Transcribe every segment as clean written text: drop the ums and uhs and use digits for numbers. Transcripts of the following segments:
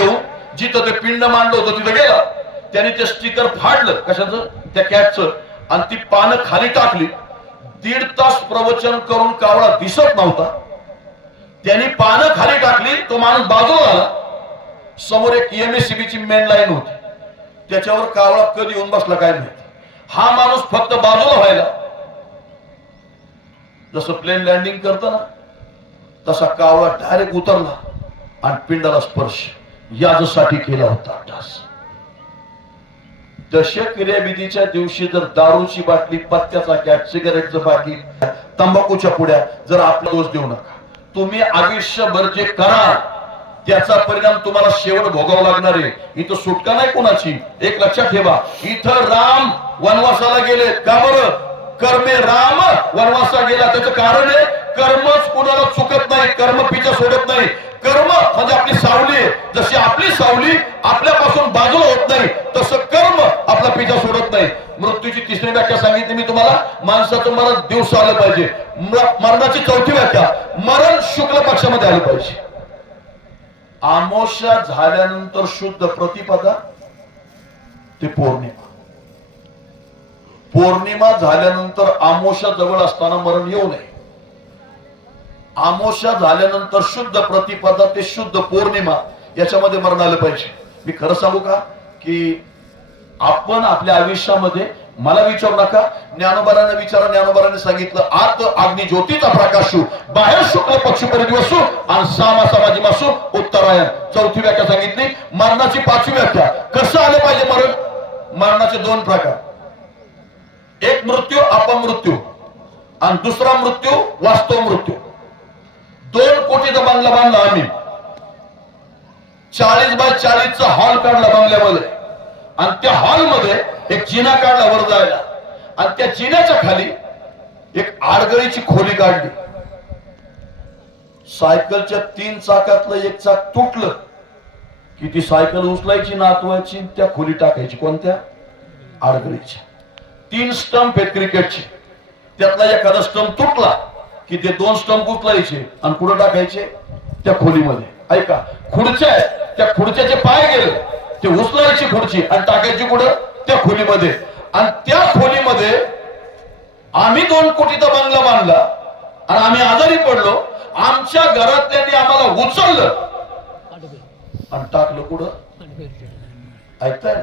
घेऊन जिथं ते पिंड मांडलं होतं तिथं गेला. त्याने ते स्टिकर फाडलं कशाचं, त्या कॅटचं, आणि ती पानं खाली टाकली. 1.5 तास प्रवचन करून कावळा दिसत नव्हता. त्यांनी पानं खाली टाकली, तो माणूस बाजूला आला. समोर एक MSCB ची मेन लाईन होती, त्याच्यावर कावळा कधी येऊन बसला काय माहिती. हा माणूस फक्त बाजूला व्हायला, जसं प्लेन लँडिंग करतं ना तसा कावळा डायरेक्ट उतरला आणि पिंडाला स्पर्श यासाठी केला होता. दशक क्रियाविधीच्या दिवशी जर दारूची बाटली, पत्त्याचा कॅट, सिगारेटचं पाकिट, तंबाखूच्या पुड्या, जर आपला दोष देऊ नका. तुम्ही आयुष्यभर जे कराल त्याचा परिणाम तुम्हाला शेवट भोगावा लागणार आहे. इथं सुटका नाही कोणाची. एक लक्षात ठेवा, इथं राम वनवासाला गेले का बरं? कर्मे राम वनवासा गेला, त्याचं कारण आहे कर्मच कुणाला चुकत नाही, कर्म पिछा सोडत नाही. कर्म म्हणजे आपली सावली आहे. जशी आपली सावली आपल्यापासून बाजूला होत नाही तसं कर्म आपला पिछा सोडत नाही. मृत्यूची तिसरी व्याख्या सांगितली मी तुम्हाला. माणसाचं मरण दिवस आलं पाहिजे. मरणाची चौथी व्याख्या, मरण शुक्ल पक्षामध्ये आलं पाहिजे. अमावस्या झाल्यानंतर शुद्ध प्रतिपदा ते पौर्णिमा. पौर्णिमा झाल्यानंतर अमावस्या जवळ असताना मरण येऊ नये. अमावस्या झाल्यानंतर शुद्ध प्रतिपदा ते शुद्ध पौर्णिमा याच्यामध्ये मरण आलं पाहिजे. मी खरं सांगू का की आपण आपल्या आयुष्यामध्ये, मला विचारू नका, ज्ञानोबारांना विचारा. ज्ञानोबारांनी सांगितलं, आत अग्नी ज्योतीचा प्रकाशू, बाहेर शुक्ल पक्ष परिदिवसू आणि सामा समाजी मासू उत्तरायण. चौथी व्याख्या सांगितली. मरणाची पाचवी व्याख्या, कसं आलं पाहिजे मरण? मरणाचे 2 प्रकार, एक मृत्यू अपमृत्यू आणि दुसरा मृत्यू वास्तव मृत्यू. 2 कोटीचा बंगला बांधला आम्ही, 40 बाय 40चा हॉल काढला बंगल्यामध्ये, आणि त्या हॉलमध्ये एक जिना काढला वर जायला, आणि त्या जिन्याच्या खाली एक आडगळीची खोली काढली. सायकलच्या 3 चाकातलं एक चाक तुटलं की ती सायकल उचलायची, नातवायची, त्या खोली टाकायची. कोणत्या? आडगळीच्या. 3 स्टंप आहेत क्रिकेटचे, त्यातला एखादा स्टंप तुटला की ते 2 स्टंप उचलायचे आणि कुठं टाकायचे? त्या खोलीमध्ये. ऐका, खुर्च्या आहेत, त्या खुर्च्याचे पाय गेले, ते उचलायची खुर्ची आणि टाकायची कुठं? त्या खोलीमध्ये. आणि त्या खोलीमध्ये आम्ही 2 कोटीचा बंगला बांधला आणि आम्ही आजारी पडलो. आमच्या घरातल्यांनी आम्हाला उचललं आणि टाकलं कुठं? ऐकताय ना?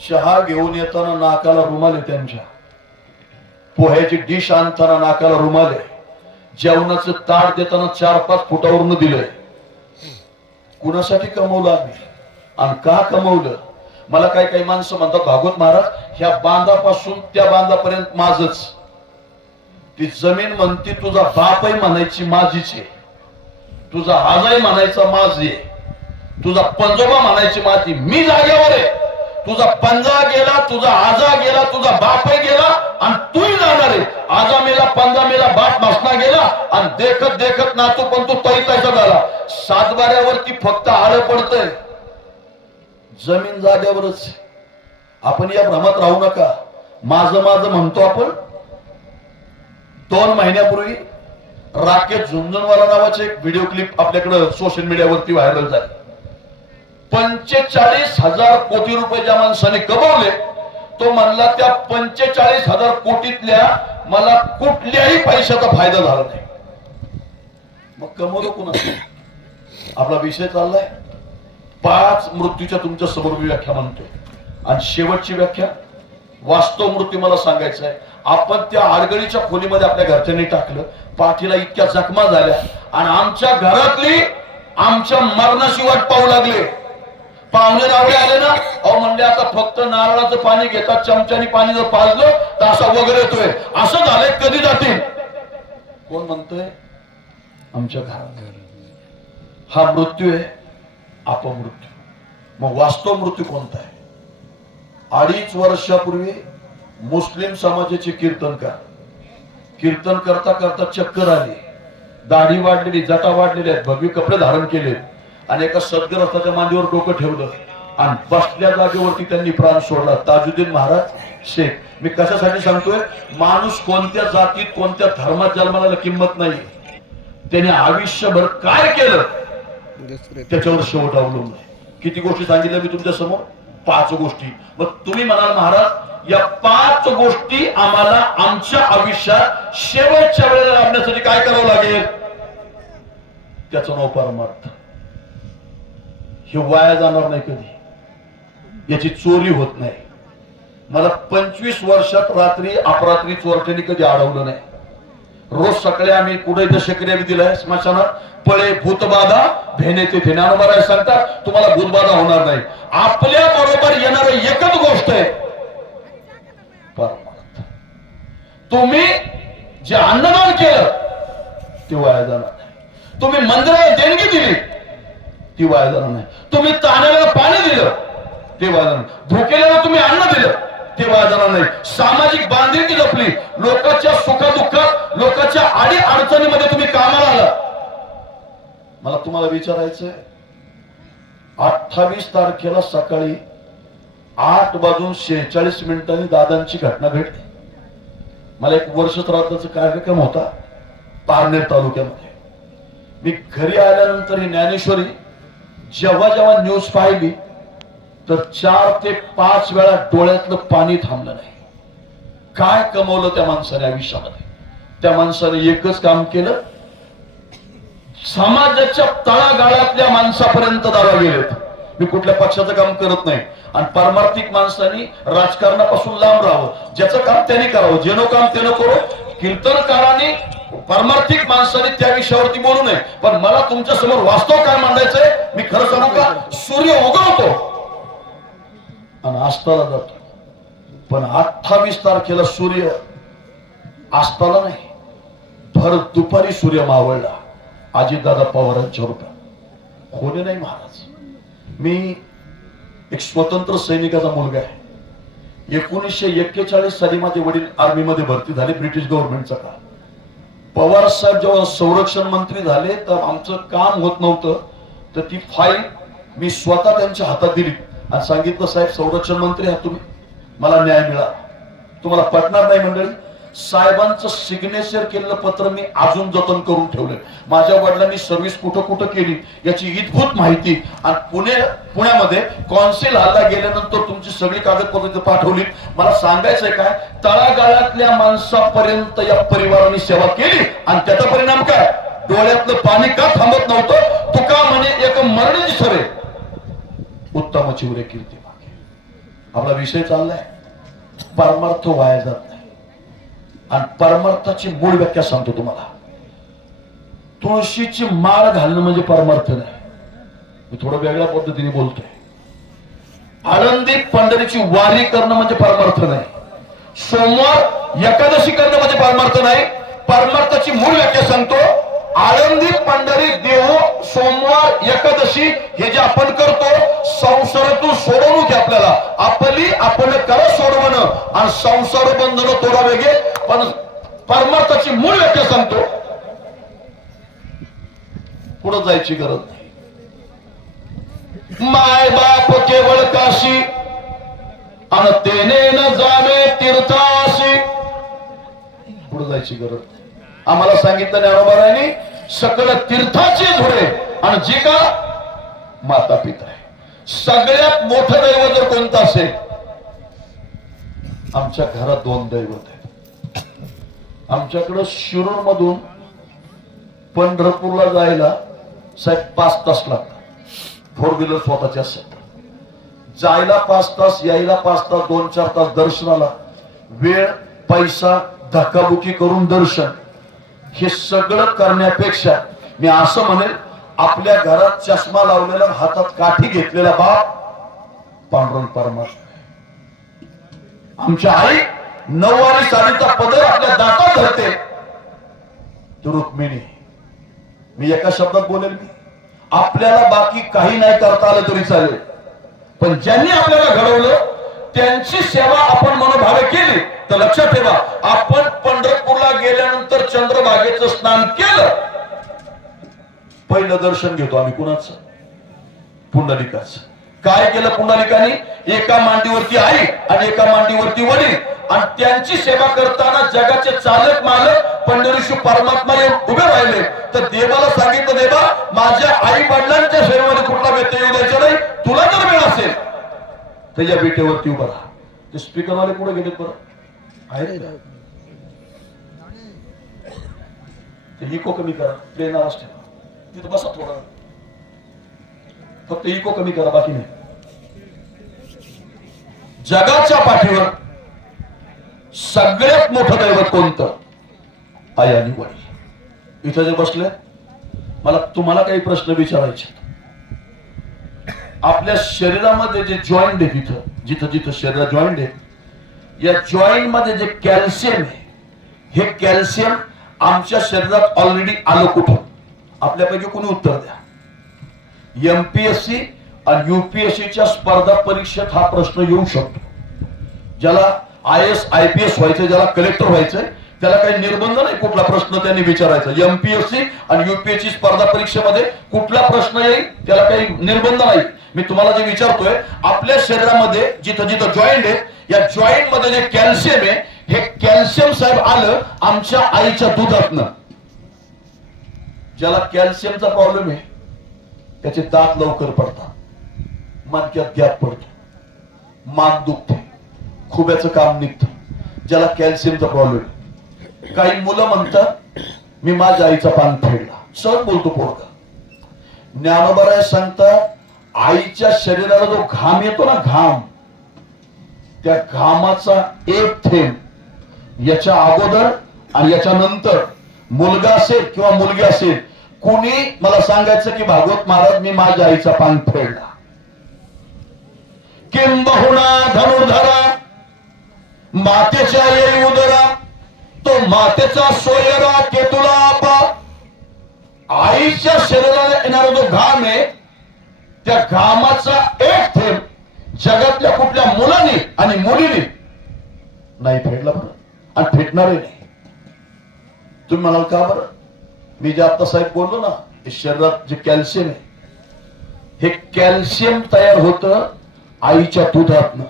चहा घेऊन येताना नाकाला रुमाल आहे त्यांच्या, पोह्याची डिश आणताना नाकाला रुमाल आहे, जेवणाचं ताट देताना 4-5 फुटावरून दिलंय. कुणासाठी कमवलं आम्ही आणि का कमवलं? मला काही माणसं म्हणतात, भागवत महाराज, ह्या बांधापासून त्या बांधापर्यंत माझच. ती जमीन म्हणती तुझा बापही म्हणायची माझीच आहे, तुझा आजाही म्हणायचा माझी आहे, तुझा पंजोबा म्हणायची माझी. मी जागेवर आहे. तुझा पंजा गेला, तुझा आजा गेला, तुझा बापही गेला आणि तूही जाणार आहे. आजा मेला, पंजा मेला, बाप भासना गेला आणि देखत देखत नातू पण तू तैतायचा झाला. 7-बाऱ्यावरती फक्त आळ पडतंय, जमीन जागेवरच. आपण या भ्रमात राहू नका. माझं माझं म्हणतो आपण. 2 महिन्यापूर्वी राकेश झुंझुनवाला नावाचे एक व्हिडिओ क्लिप आपल्याकडे सोशल मीडियावरती व्हायरल झाली. 45,000 कोटी रुपये ज्या माणसाने कमवले, तो म्हणला त्या 45,000 कोटीतल्या मला कुठल्याही पैशाचा फायदा झाला नाही. मग कमवलं कुणाचं? आपला विषय चाललाय 5 मृत्यूच्या तुमच्या समोर मी व्याख्या म्हणतोय. आणि शेवटची व्याख्या, वास्तव मृत्यू मला सांगायचं आहे. आपण त्या आडगळीच्या खोलीमध्ये आपल्या घरच्यांनी टाकलं, पाठीला इतक्या जखमा झाल्या आणि आमच्या घरातली आमच्या मरणाची वाट पाहू लागले. पाहुणे रावळे आले ना, अहो म्हणले आता फक्त नारळाचं पाणी घेतात, चमच्यानी पाणी जर पाजलं तर असा वगैरे येतोय. असं झालंय, कधी जातील? कोण म्हणतोय? आमच्या घरात. हा मृत्यू आहे, अपमृत्यू. मग वास्तव मृत्यू कोणता आहे? 2.5 वर्षापूर्वी मुस्लिम समाजाचे कीर्तन करता करता चक्कर आली, दाढी वाढलेली, जटा वाढलेल्या, भगवी कपडे धारण केले आणि एका सद्ग्रस्ताच्या मांडीवर डोकं ठेवलं आणि बसल्या जागेवरती त्यांनी प्राण सोडला. ताजुद्दीन महाराज शेख. मी कशासाठी सांगतोय? माणूस कोणत्या जातीत, कोणत्या धर्मात जन्माला किंमत नाही, त्याने आयुष्यभर काय केलं त्याच्यावर शेवट अवलंबून आहे. किती गोष्टी सांगितल्या मी तुमच्या समोर? 5 गोष्टी. मग तुम्ही म्हणाल महाराज या 5 गोष्टी आम्हाला आमच्या आयुष्यात शेवटच्या वेळेला लाभण्यासाठी काय करावं लागेल? त्याचं नाव परमार्थ. हे वाया जाणार नाही कधी, याची चोरी होत नाही. मला 25 वर्षात रात्री अपरात्री चोरट्याने कधी अडवलं नाही. रोज सकाळी आम्ही कुठे दशक्रिया दिलाय स्मशानात, पळे भूतबाधा भेने ते ज्ञानोबा सांगतात तुम्हाला भूतबाधा होणार नाही. आपल्या बरोबर येणार एकच गोष्ट आहे परमार्थ. तुम्ही जे अन्नदान केलं ते वाया जाणार नाही. तुम्ही मंदिराला देणगी दिली ती वाया जाणार नाही. तुम्ही ताण्याला पाणी दिलं ते वाया जाणार नाही. भुकेल्याला तुम्ही अन्न दिलं ते वाया जाणार नाही. सामाजिक बांधिलकी जपली, लोकांच्या सुखदुःखात लोकांच्या आडी अडचणीमध्ये तुम्ही कामाला आला. मला तुम्हाला विचारायचंय 28 तारखेला सकाळी 8:46 दादांची घटना घडली. मला एक वर्ष श्राद्धाचा कार्यक्रम होता पारनेर तालुक्यामध्ये. मी घरी आल्यानंतर ही ज्ञानेश्वरी जेव्हा जेव्हा न्यूज पाहिली तर 4 ते 5 वेळा डोळ्यातलं पाणी थांबलं नाही. काय कमवलं त्या माणसाने आयुष्यामध्ये? त्या माणसाने एकच काम केलं, समाजाच्या तळागाळातल्या माणसापर्यंत दावा गेलेत. मी कुठल्या पक्षाचं काम करत नाही आणि पारमार्थिक माणसांनी राजकारणापासून लांब राहावं. ज्याचं काम त्याने करावं, जेनो काम त्यानं करो. कीर्तनकारांनी पारमार्थिक माणसाने त्या विषयावरती बोलू नये. पण मला तुमच्या समोर वास्तव काय मांडायचंय मी खरं सांगू का? सूर्य उगवतो आणि अस्ताला जातो, पण 28 तारखेला सूर्य अस्ताला नाही, भर दुपारी सूर्य मावळला अजितदादा पवारांच्या रूपात. होणे नाही महाराज. मी एक स्वतंत्र सैनिकाचा मुलगा आहे. 1941 साली माझे वडील आर्मीमध्ये भरती झाले ब्रिटिश गव्हर्नमेंटचा काळ. पवार साहेब जेव्हा संरक्षण मंत्री झाले तर आमचं काम होत नव्हतं, तर ती फाईल मी स्वतः त्यांच्या हातात दिली आणि सांगितलं साहेब संरक्षण मंत्री आहात तुम्ही, मला न्याय मिळाला. तुम्हाला पटणार नाही मंडळी, साहेबांचं सिग्नेचर केलेलं पत्र मी अजून जतन करून ठेवलंय. माझ्या वडिलांनी सर्व्हिस कुठं कुठं केली याची इतभूत माहिती आणि पुण्यामध्ये कॉन्सिल हॉलला गेल्यानंतर तुमची सगळी कागदपत्र पाठवली. मला सांगायचंय काय, तळागाळातल्या माणसापर्यंत या परिवाराने सेवा केली आणि त्याचा परिणाम काय? डोळ्यातलं पाणी का थांबत नव्हतं? तुका म्हणे एक मरणीची सरे उत्तमाची उरे कीर्ती मागे. आपला विषय चाललाय परमार्थ वाया जात नाही. आणि परमार्थाची मूळ व्याख्या सांगतो तुम्हाला. तुळशीची माळ घालणं म्हणजे परमार्थ नाही. मी थोडं वेगळ्या पद्धतीने बोलतोय. आळंदी पंढरीची वारी करणं म्हणजे परमार्थ नाही. सोमवार एकादशी करणं म्हणजे परमार्थ नाही. परमार्थाची मूळ व्याख्या सांगतो. आळंदी पंढरी देहू सोमवार एकादशी हे जे आपण करतो, संसारातून सोडवणूक आहे आपल्याला. आपली आपण करा सोडवणं आणि संसार बंधन तोडा वेगळे. पण परमार्थाची मूळ व्याख्या सांगतो, पुढे जायची गरज नाही. माय बाप केवळ काशी आणि तेने न जावे तीर्थाशी. पुढे जायची गरज नाही. आम्हाला सांगितलं ज्ञानोबारायांनी सकल तीर्थाचे धुळे आणि जे का माता पिता आहे. सगळ्यात मोठं दैवत जर कोणतं असेल, आमच्या घरात 2 दैवत आहेत. आमच्याकडं शिरूर मधून पंढरपूरला जायला साहेब 5 तास लागतात. 4 व्हीलर स्वतःचे असतात. जायला 5 तास, यायला 5 तास, 2-4 तास दर्शनाला. वेळ, पैसा, धक्काबुकी करून दर्शन हे सगळं करण्यापेक्षा मी असं म्हणेल, आपल्या घरात चष्मा लावलेला, हातात काठी घेतलेला बाप पांडुरंग परमात्मा. आमच्या आई 9वारी साडीचा पदर आपल्या दातात धरते तो रुक्मिणी. मी एका शब्दात बोलेल, मी आपल्याला बाकी काही नाही करता आलं तरी चालेल, पण ज्यांनी आपल्याला घडवलं त्यांची सेवा आपण मनोभावे केली तर लक्षात ठेवा, आपण पंढरपूरला गेल्यानंतर चंद्रभागेचं स्नान केलं, पहिलं दर्शन घेतो आम्ही कुणाचं? पुंडलिकाचं. काय केलं पुंडलिकाने? एका मांडीवरती आई आणि एका मांडीवरती वडील, आणि त्यांची सेवा करताना जगाचे चालक मालक पंढरीशी परमात्मा येऊन उभे राहिले तर देवाला सांगितलं, देवा माझ्या आई वडिलांच्या शरीरामध्ये कुठला व्यत्यय येऊ द्यायचा नाही, तुला जर वेळ असेल तर या विटेवरती उभा राहा. ते स्पीकरवाले पुढे गेलेत बरं आहे ते इको कमी करा, प्लेन आवाज ठेवा, तिथं बसा थोडा, फक्त इको कमी करा, बाकी नाही. जगाच्या पाठीवर सगळ्यात मोठं दैवत कोणतं? आई आणि वडील. इथं जे बसले, मला तुम्हाला काही प्रश्न विचारायचे. आपल्या शरीरामध्ये जे जॉईंट आहे, तिथं जिथं जिथं शरीरात जॉईंट आहे, या जॉईंट मध्ये जे कॅल्शियम आहे, हे कॅल्शियम आमच्या शरीरात ऑलरेडी आलं कुठं? आपल्यापैकी कोणी उत्तर द्या. एमपीएससी आणि युपीएससीच्या स्पर्धा परीक्षेत हा प्रश्न येऊ शकतो. ज्याला IAS IPS व्हायचं, ज्याला कलेक्टर व्हायचंय, त्याला काही निर्बंध नाही कुठला प्रश्न त्यांनी विचारायचा. एमपीएससी आणि युपीएससी स्पर्धा परीक्षेमध्ये कुठला प्रश्न येईल त्याला काही निर्बंध नाही. मी तुम्हाला जे विचारतोय, आपल्या शरीरामध्ये जिथं जिथं जॉईंट आहे, या जॉईंट मध्ये जे कॅल्शियम आहे, हे कॅल्शियम साहेब आलं आमच्या आईच्या दुधातनं. ज्याला कॅल्शियमचा प्रॉब्लेम आहे त्याचे दात लवकर पडतात, मणक्यात गॅप पडतो, मान दुखते, खुब्याचं काम निघतं. ज्याला कॅल्शियमचा प्रॉब्लेम. काही मुलं म्हणतात मी माझ्या आईचा पान फेडला, सहज बोलतो पोरगा. ज्ञानोबा सांगतात आईच्या शरीराला जो घाम येतो ना, घाम, त्या घामाचा एक थेंब याच्या अगोदर आणि याच्या नंतर मुलगा असेल किंवा मुलगी असेल, कोणी मला सांगायचं की भागवत महाराज मी माझ्या आईचा पान फेडला. किंबहुना धनुर्धरा मातेच्या येई उदरा, तो मातेचा सोयरा केतुला आपा. आईच्या शरीराला येणारा जो घाम आहे, त्या घामाचा एक थेंब जगातल्या कुठल्या मुलाने आणि मुलीने नाही फेडला बरं, आणि फेडणारही नाही. तुम्ही म्हणाल का बरं? मी जे आता साहेब बोललो ना, हे शरीरात जे कॅल्शियम आहे, हे कॅल्शियम तयार होतं आईच्या दुधातनं.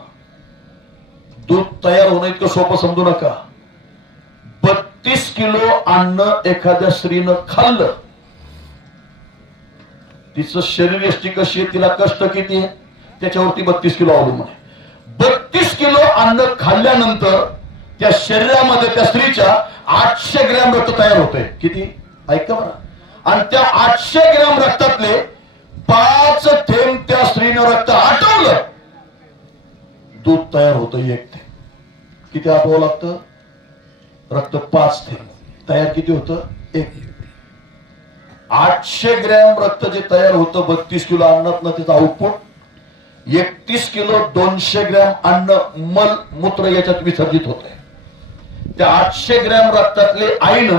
दूध तयार होणं इतकं सोपं समजू नका. 32 किलो अन्न एखाद्या स्त्रीनं खाल्लं, तिचं शरीर यष्टी कशी आहे, तिला कष्ट किती आहे, त्याच्यावरती 32 किलो अवलंबून आहे. 32 किलो अन्न खाल्ल्यानंतर त्या शरीरामध्ये त्या स्त्रीच्या 800 ग्रॅम रक्त तयार होते. किती? ऐका बरं. आणि त्या 800 ग्रॅम रक्तातले 5 थेंब त्या स्त्रीनं रक्त आटवलं, दूध तयार होतं एक थेंब. किती आठवावं लागतं? रक्त 5 थेंब. तयार किती होतं? एक. 800 ग्रॅम रक्त जे तयार होतं 32 किलो अन्नातनं, त्याचं आउटपुट 31 किलो 200 ग्रॅम अन्न मल मूत्र याच्यात विसर्जित होते. त्या 800 ग्रॅम रक्तातले आईनं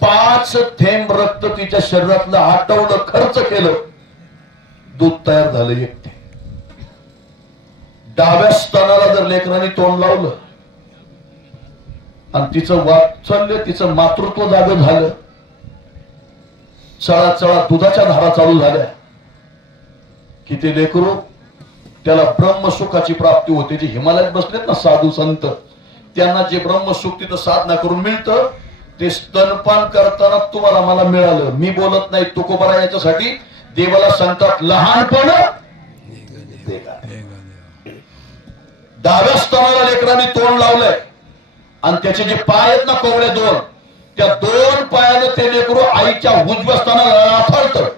5 थेंब रक्त तिच्या शरीरातलं आटवलं, खर्च केलं, दूध तयार झालं एक थेंब. डाव्या स्तनाला जर लेकरांनी तोंड लावलं आणि तिचं वात्सल्य, तिचं मातृत्व जागं झालं, चळा चळा दुधाच्या धारा चालू झाल्या, की ते लेकरू त्याला ब्रह्मसुखाची प्राप्ती होते. जे हिमालयात बसलेत ना साधू संत, त्यांना जे ब्रह्मसुख तिथं साधना करून मिळतं, ते स्तनपान करताना तुम्हाला मला मिळालं. मी बोलत नाही, तुकोबरा याच्यासाठी देवाला सांगतात लहानपण. डाव्या स्तनाला लेकरांनी तोंड लावलंय आणि त्याचे जे पाय आहेत ना कोवळे दोन, त्या 2 पायानं ते लेकरू आईच्या उजव्या स्तनाला लाथाळतं.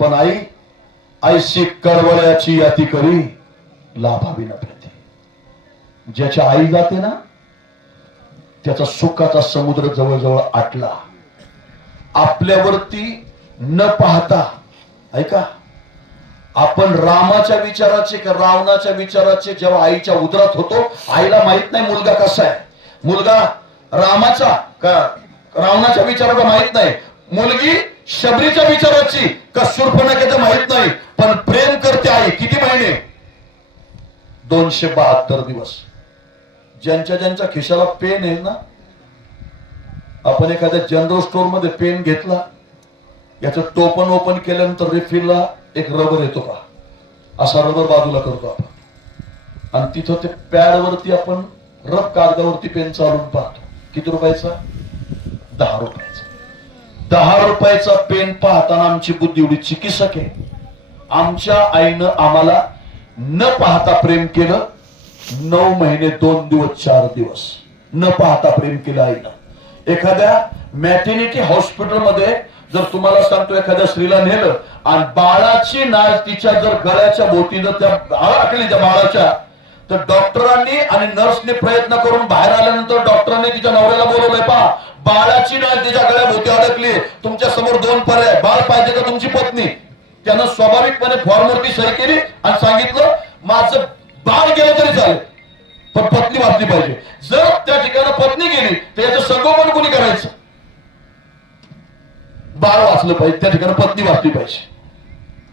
पण आई ऐशी कळवळ्याची याती करी लाभावी न प्रती. ज्याच्या आई जाते ना, त्याचा सुखाचा समुद्र जवळजवळ आटला. आपल्यावरती न पाहता, ऐका, आपण रामाच्या विचाराचे का रावणाच्या विचाराचे जेव्हा आईच्या उदरात होतो, आईला माहित नाही मुलगा कसा आहे, मुलगा रामाचा का रावणाच्या विचाराचा माहित नाही, मुलगी शबरीच्या विचाराची का शूर्पणखेचं माहित नाही, पण प्रेम करते आई. किती महिने? 272 दिवस. ज्यांच्या ज्यांच्या खिशाला पेन आहे ना, आपण एखाद्या जनरल स्टोअर मध्ये पेन घेतला, याचं टोपन ओपन केल्यानंतर रिफिलला एक रबर येतो का, असा रबर बाजूला करतो आपण आणि तिथं ते पॅड वरती आपण रफ कागदावरती पेन चालून पाहतो. किती रुपयाचा? 10 रुपयाचा. 10 रुपयाचा पेन पाहताना आमची बुद्धी एवढी चिकित्सक आहे. आमच्या आईनं आम्हाला न पाहता प्रेम केलं. 9 महिने 2 दिवस 4 दिवस न पाहता प्रेम केलं आईनं. एखाद्या मॅटर्निटी हॉस्पिटलमध्ये जर तुम्हाला सांगतो एखाद्या स्त्रीला नेलं आणि बाळाची नाळ तिच्या जर गळ्याच्या भोवती जर त्या अडकली त्या बाळाच्या, तर डॉक्टरांनी आणि नर्सने प्रयत्न करून बाहेर आल्यानंतर डॉक्टरांनी तिच्या नवऱ्याला बोलवलंय, पहा बाळाची नाळ तिच्या गळ्याभोवती अडकली, तुमच्या समोर 2 पर्याय, बाळ पाहिजे का तुमची पत्नी. त्यानं स्वाभाविकपणे फॉर्मवरती सही केली आणि सांगितलं माझं बाळ गेलं तरी चालेल पण पत्नी वाचली पाहिजे. जर त्या ठिकाणी पत्नी गेली तर याचं संगोपन कोणी करायचं? बाळ वाचलं पाहिजे, त्या ठिकाणी पत्नी वाचली पाहिजे.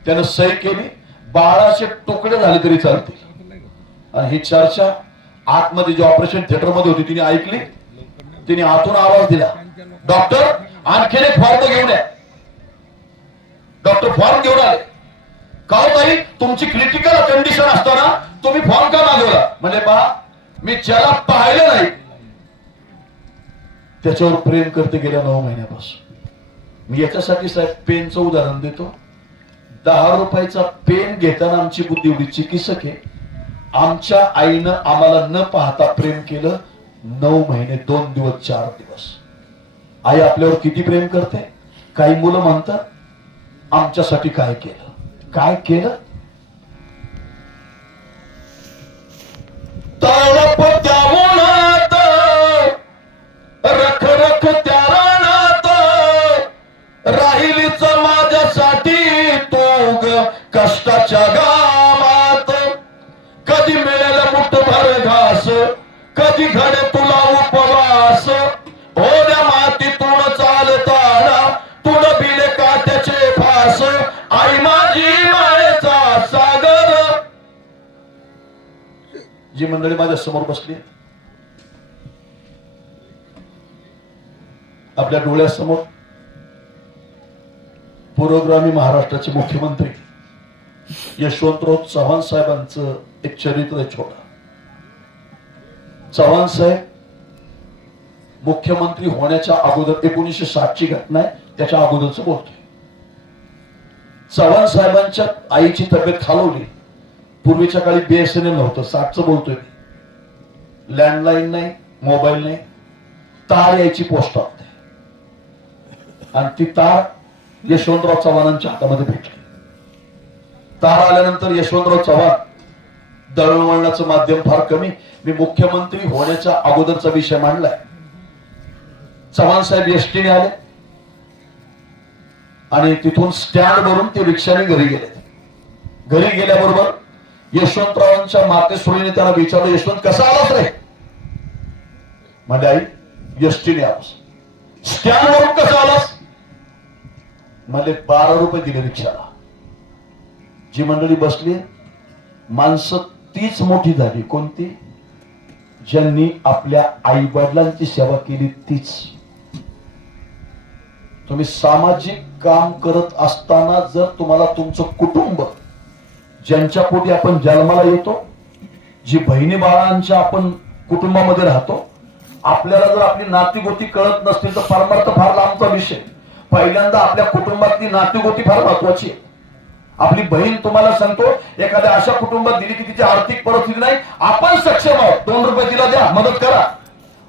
त्यानं सही केली, बाळाचे तुकडे झाले तरी चालतील. आणि ही चर्चा आतमध्ये जे ऑपरेशन थिएटर मध्ये होती तिने ऐकली. तिने आतून आवाज दिला, डॉक्टर आणखीन एक फॉर्म घेऊन या. डॉक्टर फॉर्म घेऊन आले. का ताई तुमची क्रिटिकल कंडिशन असताना तुम्ही फॉर्म का मागवला? म्हणजे पहा मी ज्याला पाहिलं नाही त्याच्यावर प्रेम करते गेल्या 9 महिन्यापासून. मी याच्यासाठी साहेब पेनचं उदाहरण देतो. 10 रुपयाचा पेन घेताना आमची बुद्धी एवढी चिकित्सक आहे. आमच्या आईनं आम्हाला न पाहता प्रेम केलं. 9 महिने 2 दिवस 4 दिवस. आई आपल्यावर किती प्रेम करते. काही मुलं म्हणतात आमच्यासाठी काय केलं, काय केलं. तळप त्या उन्हात, रख रख त्या रानात, राहिलीच माझ्यासाठी तू कष्टाच्या गावात. कधी मिळेल मुठभर घास, कधी घडे तुला उपवास. ओल्या मातीतून चालताना तुड बिले काट्याचे फास. आई माझी मायेचा सागर. जी मंडळी माझ्या समोर बसली, आपल्या डोळ्यासमोर पूर्वग्रामी महाराष्ट्राचे मुख्यमंत्री यशवंतराव चव्हाण साहेबांचं एक चरित्र आहे छोटा. चव्हाण साहेब मुख्यमंत्री होण्याच्या अगोदर 1960 ची घटना आहे, त्याच्या अगोदरच बोलतोय. चव्हाण साहेबांच्या आईची तब्येत खालवली. पूर्वीच्या काळी BSNL नव्हतं, 60च बोलतोय. लँडलाईन नाही, मोबाईल नाही, तार यायची पोस्टात आणि ती तार यशवंतराव चव्हाणांच्या हातामध्ये भेटली. तार आल्यानंतर यशवंतराव चव्हाण दळणवळणाचं माध्यम फार कमी, मी मुख्यमंत्री होण्याच्या अगोदरचा विषय मांडलाय. चव्हाण साहेब एसटीने आले आणि तिथून स्टँड वरून ते रिक्षाने घरी गेले. घरी गेल्याबरोबर यशवंतरावांच्या मातेश्वरीने त्याला विचारलं, यशवंत कसा आलास रे? म्हणजे आई एसटीने आलास. स्टँड वरून कसा आलास? म्हणजे 12 रुपये दिले रिक्षाला. जी मंडळी बसली माणसं तीच मोठी झाली. कोणती? ज्यांनी आपल्या आई वडिलांची सेवा केली तीच. तुम्ही सामाजिक काम करत असताना जर तुम्हाला तुमचं कुटुंब, ज्यांच्या पोटी आपण जन्माला येतो, जी बहिणी बाळांच्या आपण कुटुंबामध्ये राहतो, आपल्याला जर आपली नातीगोती कळत नसतील तर परमार्थ फार लांबचा विषय. पहिल्यांदा आपल्या कुटुंबातली नातीगोती फार महत्वाची आहे. आपली बहीण तुम्हाला सांगतो एखाद्या अशा कुटुंबात दिली की तिची आर्थिक परिस्थिती नाही, आपण सक्षम आहोत, 2 रुपये तिला द्या, मदत करा.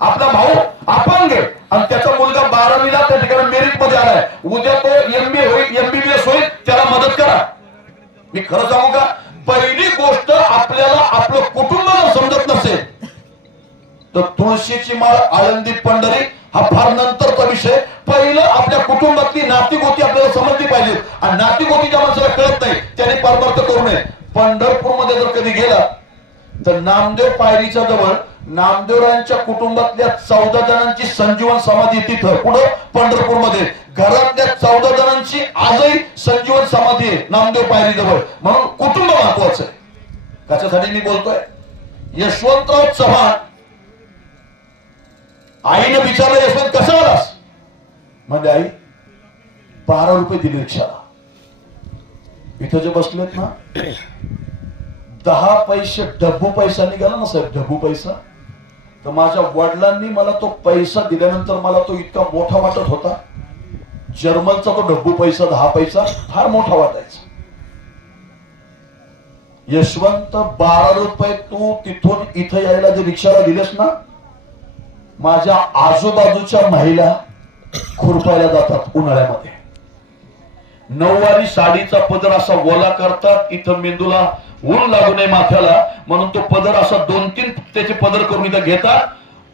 आपला भाऊ अपंग आहे आणि त्याचा मुलगा 12वीला त्या ठिकाणी मेरिट मध्ये आलाय, उद्या तो MBA होईल, MBBS होईल, त्याला मदत करा. मी खरं सांगू का, पहिली गोष्ट आपल्याला आपलं कुटुंब समजत नसेल तर तुळशीची माळ, आळंदी पंढरी हा फार नंतरचा विषय. पहिलं आपल्या कुटुंबातली नातीगोती आपल्याला समजली पाहिजे आणि नातीगोती ज्या माणसाला कळत नाही त्याने परमार्थ करू नये. पंढरपूरमध्ये जर कधी गेला तर नामदेव पायरीच्या जवळ नामदेवरायांच्या कुटुंबातल्या 14 जणांची संजीवन समाधी तिथं पुढं पंढरपूरमध्ये. घरातल्या 14 जणांची आजही संजीवन समाधी आहे नामदेव पायरी जवळ. म्हणून कुटुंब महत्वाचं आहे. त्याच्यासाठी मी बोलतोय. यशवंतराव चव्हाण आईने विचारलं, यशवंत कसा आलास? म्हणजे आई 12 रुपये दिले रिक्षाला. इथं जे बसलेत ना 10 पैसे डब्बू पैसा निघाला ना साहेब, डब्बू पैसा तर माझ्या वडिलांनी मला तो पैसा दिल्यानंतर मला तो इतका मोठा वाटत होता. जर्मनचा तो डब्बू पैसा 10 पैसा फार मोठा वाटायचा. यशवंत 12 रुपये तू तिथून इथं यायला जे रिक्षाला दिलेस ना, माझ्या आजूबाजूच्या महिला खुरपायला जातात उन्हाळ्यामध्ये. 9 वारी साडीचा पदर असा ओला करतात, इथं मेंदूला ऊन लागू नये माथ्याला म्हणून तो पदर असा 2-3 त्याचे पदर करून इथं घेतात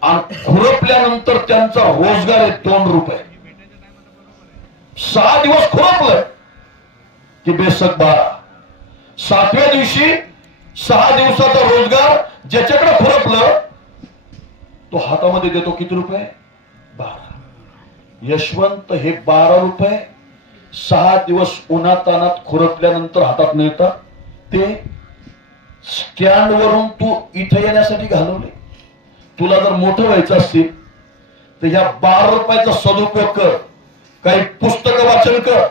आणि खुरपल्यानंतर त्यांचा रोजगार आहे 2 रुपये. 6 दिवस खुरपलं की बेसक 12. 7व्या दिवशी 6 दिवसाचा रोजगार ज्याच्याकडे खुरपलं तो हातामध्ये देतो किती रुपये? 12. यशवंत हे 12 रुपये 6 दिवस उन्हातानात खुरपल्यानंतर हातात मिळतात. ते स्टँड वरून तू इथे येण्यासाठी घालवले. तुला जर मोठं व्हायचं असेल तर ह्या 12 रुपयाचा सदुपयोग कर. काही पुस्तक वाचन कर.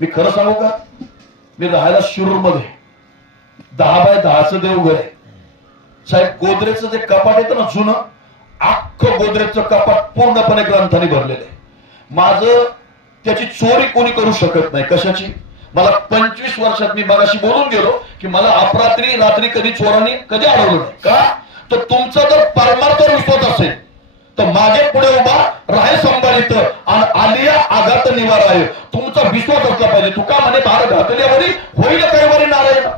मी खरं सांगू का, मी राहायला शिरूर मध्ये 10 बाय 10चं देवघर आहे साहेब. गोदरेजचं जे कपाट येतं ना जुनं, अख्खं गोदरेजचं कपाट पूर्णपणे ग्रंथाने भरलेलं आहे. माझं त्याची चोरी कोणी करू शकत नाही. कशाची? मला 25 वर्षात मी मगाशी बोलून गेलो की मला अपरात्री रात्री कधी चोरांनी कधी अडवलं नाही. का? तर तुमचा जर परमार्थावर विश्वास असेल तर मागे पुढे उभा राहे संभाळित आणि आलिया आघात निवारा आहे. तुमचा विश्वास असला पाहिजे. तुका म्हणे भार घातल्यावरी होईल कैवारी नारायण.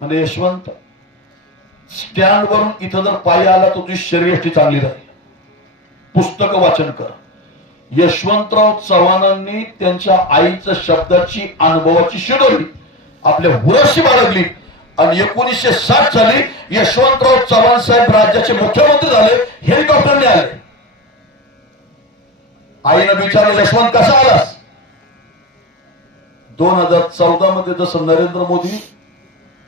म्हणजे यशवंत स्टँड वरून इथं जर पायी आला तर तुझी शरीरयष्टी चांगली राहील. पुस्तक वाचन कर. यशवंतराव चव्हाणांनी त्यांच्या आईच्या शब्दाची अनुभवाची शिदोरी आपल्या हुराशी बाळगली आणि 1960 साली यशवंतराव चव्हाण साहेब राज्याचे मुख्यमंत्री झाले. हेलिकॉप्टरने आले. आईनं विचारलं यशवंत कसा आलास? 2014 मध्ये जसं नरेंद्र मोदी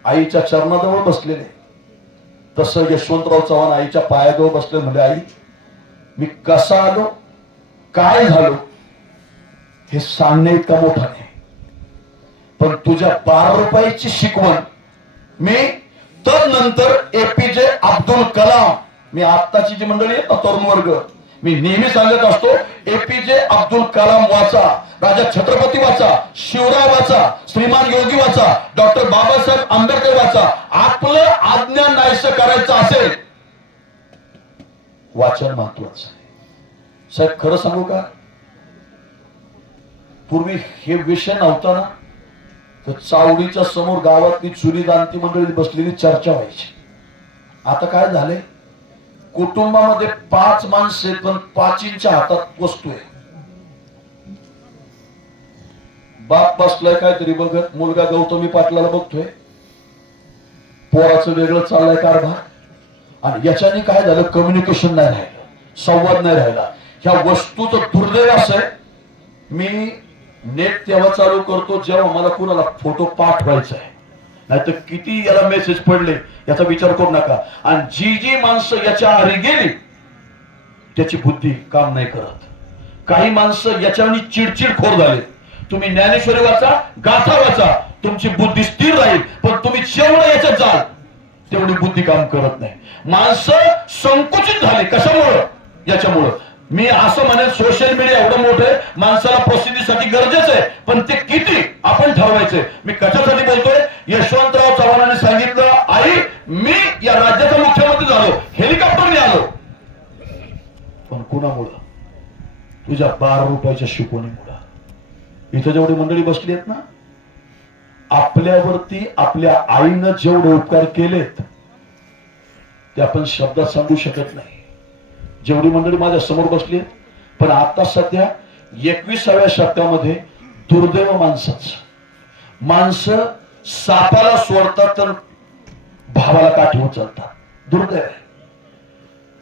आईच्या चरणाजवळ बसलेले तसं यशवंतराव चव्हाण आईच्या पायाजवळ बसले. म्हणजे आई मी कसा आलो काय झालो हे सांगणे इतका मोठा नाही, पण तुझ्या 12 रुपयाची शिकवण मी तदनंतर एपीजे अब्दुल कलाम, मी आत्ताची जी मंडळी आहे ना तरुण वर्ग, मी नेहमी सांगत असतो एपीजे अब्दुल कलाम वाचा, राजा छत्रपती वाचा, शिवराय वाचा, श्रीमान योगी वाचा, डॉक्टर बाबासाहेब आंबेडकर वाचा. आपलं आज्ञा नाहीसं करायचं असेल वाचन महत्वाचं आहे. साहेब खरं सांगू का, पूर्वी हे विषय नव्हता ना तर चावडीच्या समोर गावातली चुरी दांती मंडळी बसलेली चर्चा व्हायची. आता काय झाले, कुटुंबामध्ये 5 माणसे पण 5च्या हातात वस्तू आहे. बाप बसलाय काहीतरी बघत, मुलगा गौतमी पाटलाला बघतोय, पोराचं वेगळं चाललंय कारभार. आणि याच्याने काय झालं, कम्युनिकेशन नाही राहिलं, संवाद नाही राहिला. ह्या वस्तूचं दुर्दैव असं आहे, मी नेट तेव्हा चालू करतो जेव्हा मला कुणाला फोटो पाठवायचा आहे, नाहीतर किती याला मेसेज पडले याचा विचार करू नका. आणि जी जी माणसं याच्या आरी गेली त्याची बुद्धी काम नाही करत. काही माणसं याच्याने चिडचिड खोर झाले. तुम्ही ज्ञानेश्वरी वाचा, गाथा वाचा, तुमची बुद्धी स्थिर राहील. पण तुम्ही जेवढं याच्यात जाल तेवढी बुद्धी काम करत नाही. माणसं संकुचित झाले. कशामुळं? याच्यामुळं. मी असं म्हणेन सोशल मीडिया एवढं मोठं आहे, माणसाला प्रसिद्धीसाठी गरजेचं आहे, पण ते किती आपण ठरवायचंय. मी कशासाठी बोलतोय, यशवंतराव चव्हाणांनी सांगितलं आई मी या राज्याचा मुख्यमंत्री झालो, हेलिकॉप्टरने आलो, पण कुणामुळं? तुझ्या 12 रुपयाच्या शिकवणीमुळं. इथं जेवढी मंडळी बसली आहेत ना, आपल्यावरती आपल्या आईनं जेवढे उपकार केलेत ते आपण शब्दात सांगू शकत नाही. जेवढी मंडळी माझ्या समोर बसली, पण आता सध्या 21व्या शतकामध्ये दुर्दैव माणसाच. माणसं सापाला सोडतात तर भावाला काठी उचलतात. दुर्दैव.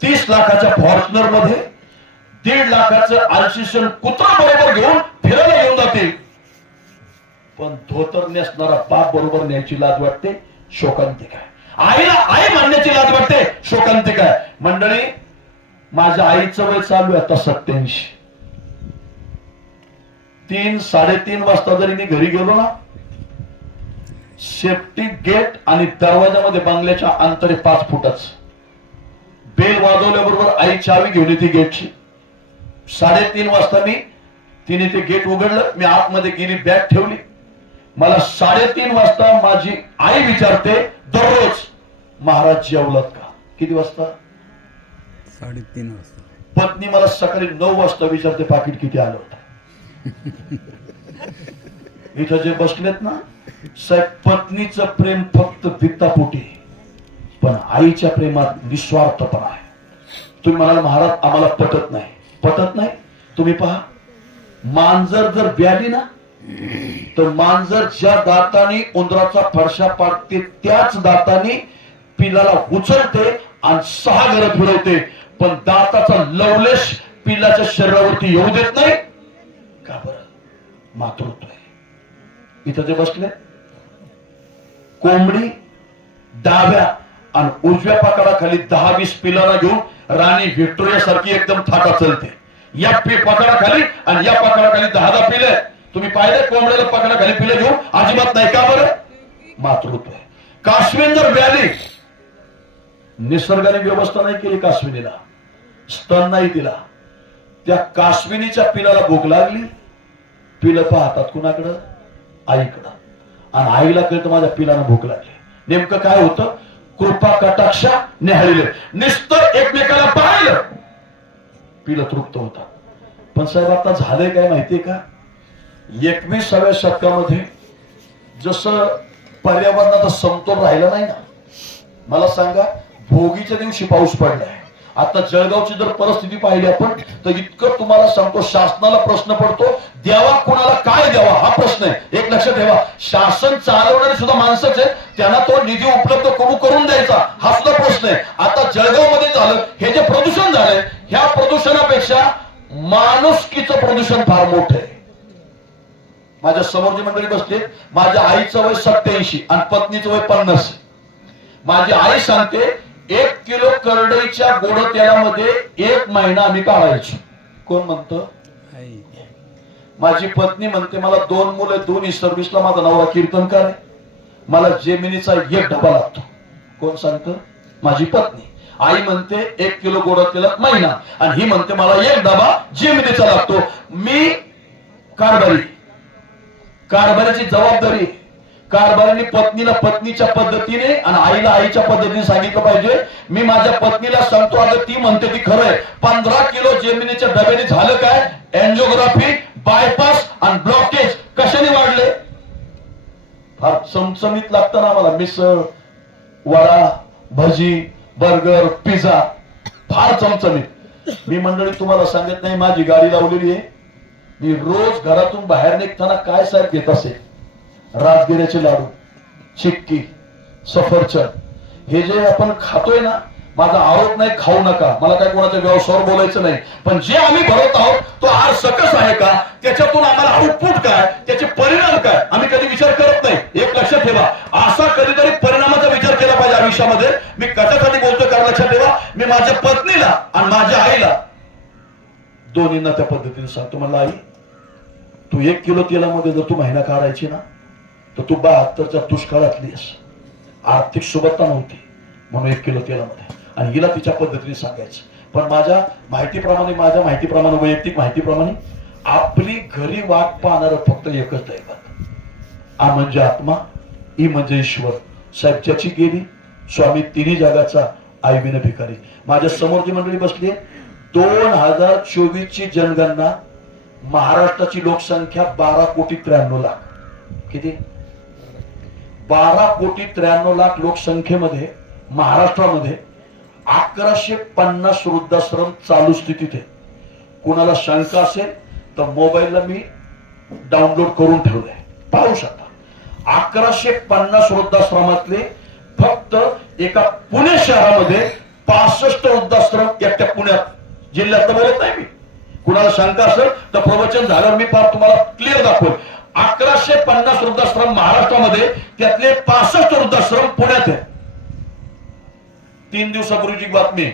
30 लाखाच्या फॉर्च्युनर मध्ये 1.5 लाखाचं आल्शिशन कुत्रा बरोबर घेऊन फिरायला घेऊन जातील, पण धोतर नेसणारा बाप बरोबर न्यायची लाज वाटते, शोकांतिक आहे. आईला आई म्हणण्याची लाज वाटते, शोकांतिक आहे. मंडळी माझ्या आईचं वय चालू आहे आता 87. 3-3:30 वाजता जरी मी घरी गेलो ना, सेफ्टी गेट आणि दरवाजामध्ये बांगल्याच्या अंतरे 5 फुटाच. बेल वाजवल्याबरोबर आई चावी घेऊन येते गेटची. 3:30 वाजता तिने ते गेट उघडलं. मी आतमध्ये गेली, बॅग ठेवली. मला 3:30 वाजता माझी आई विचारते दररोज, महाराज जेवलात का? किती वाजता? 3:30 वाजता. पत्नी मला सकाळी 9 वाजता विचारते पाकिट किती आलं होतं. इथं जे बसलेत ना साहेब, पत्नीचं प्रेम फक्त वित्तापोटी, पण आईच्या प्रेमात निस्वार्थपणा आहे. तुम्ही म्हणाल महाराज आम्हाला पटत नाही. पटत नाही? तुम्ही पहा, मांजर जर ब्याली ना, तर मांजर ज्या दाताने उंदराचा फरशा पाडते त्याच दाताने पिलाला उचलते आणि 6 घरं फिरवते, पण दाताचा लवलेश पिलाच्या शरीरावरती येऊ देत नाही. का बरं? मातृत्व आहे. इथं जे बसले, कोंबडी डाव्या आणि उजव्या पाकडाखाली 10-20 पिलांना घेऊन राणी व्हिक्टोरिया सारखी एकदम थाटा चलते. या पकडाखाली आणि या पकडाखाली 10 पिले. तुम्ही पाहिले कोंबड्याला पकडाखाली पिले घेऊन अजिबात नाही. का बरं? मातृत्व आहे. काश्मीर जर व्याली, निसर्गाने व्यवस्था नाही केली काश्मिनीला, स्तन नाही दिला, त्या काश्मिनीच्या पिलाला भूक लागली. पिलं पाहतात कुणाकडं? आईकडं. आणि आईला कळतं माझ्या पिलाला भूक लागली. नेमकं काय होतं? कृपा कटाक्षा न्याहाळले, नुसतं एकमेकाला पाहिलं, पिलं तृप्त होता. पण साहेब आता झालंय काय माहितीये का? 21व्या शतकामध्ये जसं पर्यावरणाचा समतोल राहिला नाही ना. मला सांगा, भोगीच्या दिवशी पाऊस पडलाय. आता जळगावची जर परिस्थिती पाहिली आपण, तर इतकं तुम्हाला सांगतो, शासनाला प्रश्न पडतो, द्यावा कोणाला, काय द्यावा हा प्रश्न आहे. एक लक्षात ठेवा, शासन चालवणारे सुद्धा माणसंच आहे, त्यांना तो निधी उपलब्ध करून द्यायचा हा सुद्धा प्रश्न आहे. आता जळगावमध्ये झालं हे जे प्रदूषण झालंय, ह्या प्रदूषणापेक्षा माणुसकीचं प्रदूषण फार मोठं आहे. माझ्या समोर जी मंडळी बसली, माझ्या आईचं वय 87 आणि पत्नीचं वय 50. माझी आई सांगते 1 किलो करडईच्या गोड तेलामध्ये 1 महिना आम्ही काढायचो. कोण म्हणतं? माझी पत्नी म्हणते मला 2 मुलं, 2 सर्व्हिसला, माझा नवरा कीर्तनकार आहे, मला जेमिनीचा 1 डबा लागतो. कोण सांगतं? माझी पत्नी. आई म्हणते 1 किलो गोड तेलात महिना, आणि ही म्हणते मला 1 डबा जेमिनीचा लागतो. मी कारभारीची जबाबदारी. कारभारीने पत्नीला पत्नीच्या पद्धतीने आणि आईला आईच्या पद्धतीने सांगितलं पाहिजे. मी माझ्या पत्नीला सांगतो, अगं ती म्हणते ती खरं आहे, 15 किलो जेमिनीच्या डब्याने झालं काय? एन्जिओग्राफी, बायपास आणि ब्लॉकेज कशाने वाढले? फार चमचमीत लागतं ना मला, मिसळ, वडा, भजी, बर्गर, पिझ्झा, फार चमचमीत. मी मंडळी तुम्हाला सांगत नाही, माझी गाडी लावलेली आहे. मी रोज घरातून बाहेर निघताना काय साहेब घेत असेल? राजगिऱ्याचे लाडू, चिक्की, सफरचंद, हे जे आपण खातोय ना, माझा आरोप नाही, खाऊ नका, मला काय कोणाच्या व्यवसायावर बोलायचं नाही, पण जे आम्ही भरवत आहोत तो आहार सकस आहे का? त्याच्यातून आम्हाला आउटपुट काय? त्याचे परिणाम काय? आम्ही कधी विचार करत नाही. एक लक्षात ठेवा, असा कधीतरी परिणामाचा विचार केला पाहिजे आयुष्यामध्ये. मी कशासाठी बोलतोय कारण लक्षात ठेवा, मी माझ्या पत्नीला आणि माझ्या आईला दोन्हींना त्या पद्धतीने सांगतो, म्हणलं आई तू 1 किलो तेलामध्ये जर तू महिना काढायची ना, तर तू 72च्या दुष्काळातलीस. आर्थिक सुबत्ता नव्हती म्हणून 1 किलो तेलामध्ये, आणि हिला तिच्या पद्धतीने सांगायचं. पण माझ्या माहितीप्रमाणे वैयक्तिक माहितीप्रमाणे आपली घरी वाट पाहणार फक्त एकच दैवत, आ म्हणजे आत्मा, ई म्हणजे ईश्वर. साहेब ज्याची गेली स्वामी तिन्ही जगाचा, आई विना भिकारी. माझ्या समोर जी मंडळी बसली, 2024 ची जनगणना, महाराष्ट्राची लोकसंख्या 12,93,00,000. किती? 12,93,00,000 लोकसंख्येमध्ये महाराष्ट्रामध्ये 1150 वृद्धाश्रम चालू स्थितीत आहे. कुणाला शंका असेल तर मोबाईलला मी डाउनलोड करून ठेवलंय, पाहू शकता. 1150 वृद्धाश्रमातले फक्त एका पुणे शहरामध्ये 65 वृद्धाश्रम एकट्या पुण्यात, जिल्ह्यात बोलत नाही मी. कुणाला शंका असेल तर प्रवचन झाल्यावर मी फार तुम्हाला क्लिअर दाखवेल. 1150 वृद्धाश्रम महाराष्ट्रामध्ये, त्यातले 65 वृद्धाश्रम पुण्यात आहे. 3 दिवसापूर्वीची बातमी,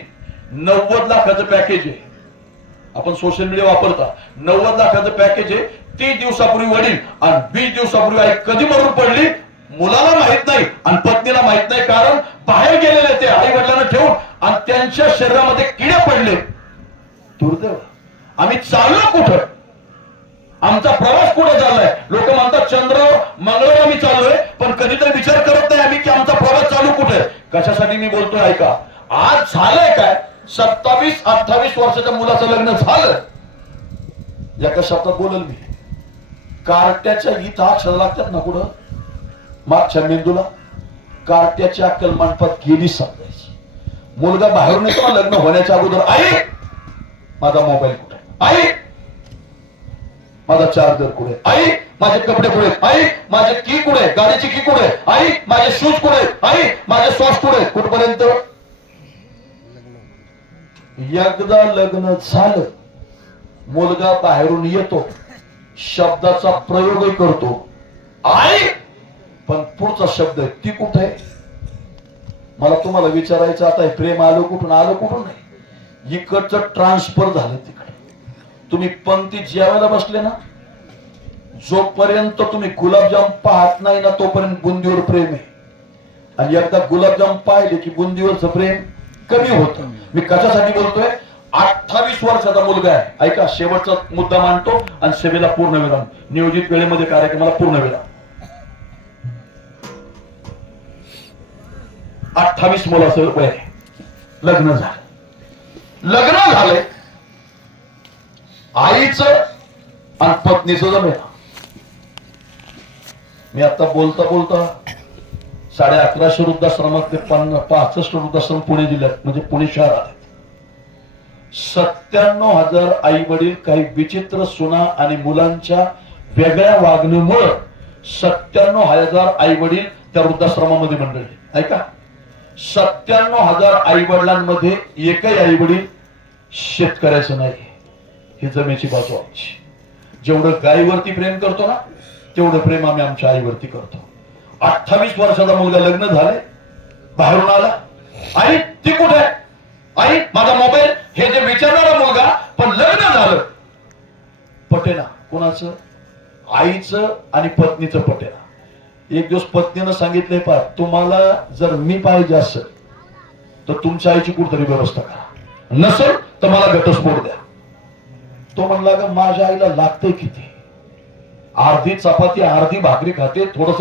90 लाखाचं पॅकेज आहे. आपण सोशल मीडिया वापरता, 90 लाखाचं पॅकेज आहे. 30 दिवसापूर्वी वडील आणि 20 दिवसापूर्वी आई कधी मरून पडली मुलाला माहित नाही आणि पत्नीला माहित नाही, कारण बाहेर गेलेले ते आई वडिलांना ठेवून, आणि त्यांच्या शरीरामध्ये किडे पडले. दुर्दैव. आम्ही चाललो कुठं? आमचा प्रवास कुठे चाललाय? लोक म्हणतात चंद्र मंगळवार आम्ही चाललोय, पण कधीतरी विचार करत नाही आम्ही की आमचा प्रवास चालू कुठे. कशासाठी मी बोलतोय ऐका. आज झालंय काय, 27-28 वर्षाच्या मुलाचं लग्न झालं. एका शब्दात बोलल मी, कार्ट्याच्या इथं अक्षर लागतात ना कुठं मागच्या मेंदूला, कार्ट्याच्या अक्कल मंडपात गेली समजायची. मुलगा बाहेरून येतो लग्न होण्याच्या अगोदर, आई माझा मोबाईल कुठे, आई माझा चार्जर कुठे, आई माझे कपडे कुठे, आई माझे की कुठे, गाडीची की कुठे, आई माझे शूज कुठे, आई माझे सॉक्स कुठे. कुठपर्यंत? एकदा लग्न झालं, मुलगा बाहेरून येतो, शब्दाचा प्रयोगही करतो आई, पण पुढचा शब्द आहे ती कुठे आहे. मला तुम्हाला विचारायचं आता, प्रेम आलो कुठून? आलो कुठून नाही, इकडचं ट्रान्सफर झालं तिकडे. तुम्ही पंक्ती जेवायला बसले ना, जोपर्यंत तुम्ही गुलाबजाम पाहत नाही ना तोपर्यंत बुंदीवर प्रेम आहे, आणि एकदा गुलाबजाम पाहिले की बुंदीवरचं प्रेम कमी होतं. मी कशासाठी बोलतोय? 28 वर्षाचा मुलगा आहे. ऐका, शेवटचा मुद्दा मांडतो आणि सेवेला पूर्ण विराम. नियोजित वेळेमध्ये कार्यक्रमाला पूर्ण विराम. 28 मुलाचं वय, लग्न झालं. लग्न झालंय, आईचं आणि पत्नीचं जमेल. मी आता बोलता बोलता 1150 वृद्धाश्रमात ते 65 वृद्धाश्रम पुणे जिल्ह्यात म्हणजे पुणे शहरात 97,000 आई वडील काही विचित्र सुना आणि मुलांच्या वेगळ्या वागणीमुळे 97,000 आई वडील त्या वृद्धाश्रमामध्ये मंडळी. ऐका, 97,000 आई वडिलांमध्ये एकही आई वडील शेतकऱ्याचं नाही. ही जमेची बाजू आमची. जेवढं गायीवरती प्रेम करतो ना तेवढं प्रेम आम्ही आमच्या आईवरती करतो. 28 वर्षाचा मुलगा लग्न झाले, बाहेरून आला, आई ती कुठे आहे, आई माझा मोबाईल, हे जे विचारणारा मुलगा, पण लग्न झालं पटेना. कोणाचं? आईचं आणि पत्नीचं पटेना. एक दिवस पत्नीनं सांगितले, पा तुम्हाला जर मी पाहिजे असेल तर तुमच्या आईची कुठतरी व्यवस्था करा, नसेल तर मला घटस्फोट द्या. तो म्हणला का माझ्या आईला लागतंय किती, अर्धी चपाती अर्धी भाकरी खाते, थोडस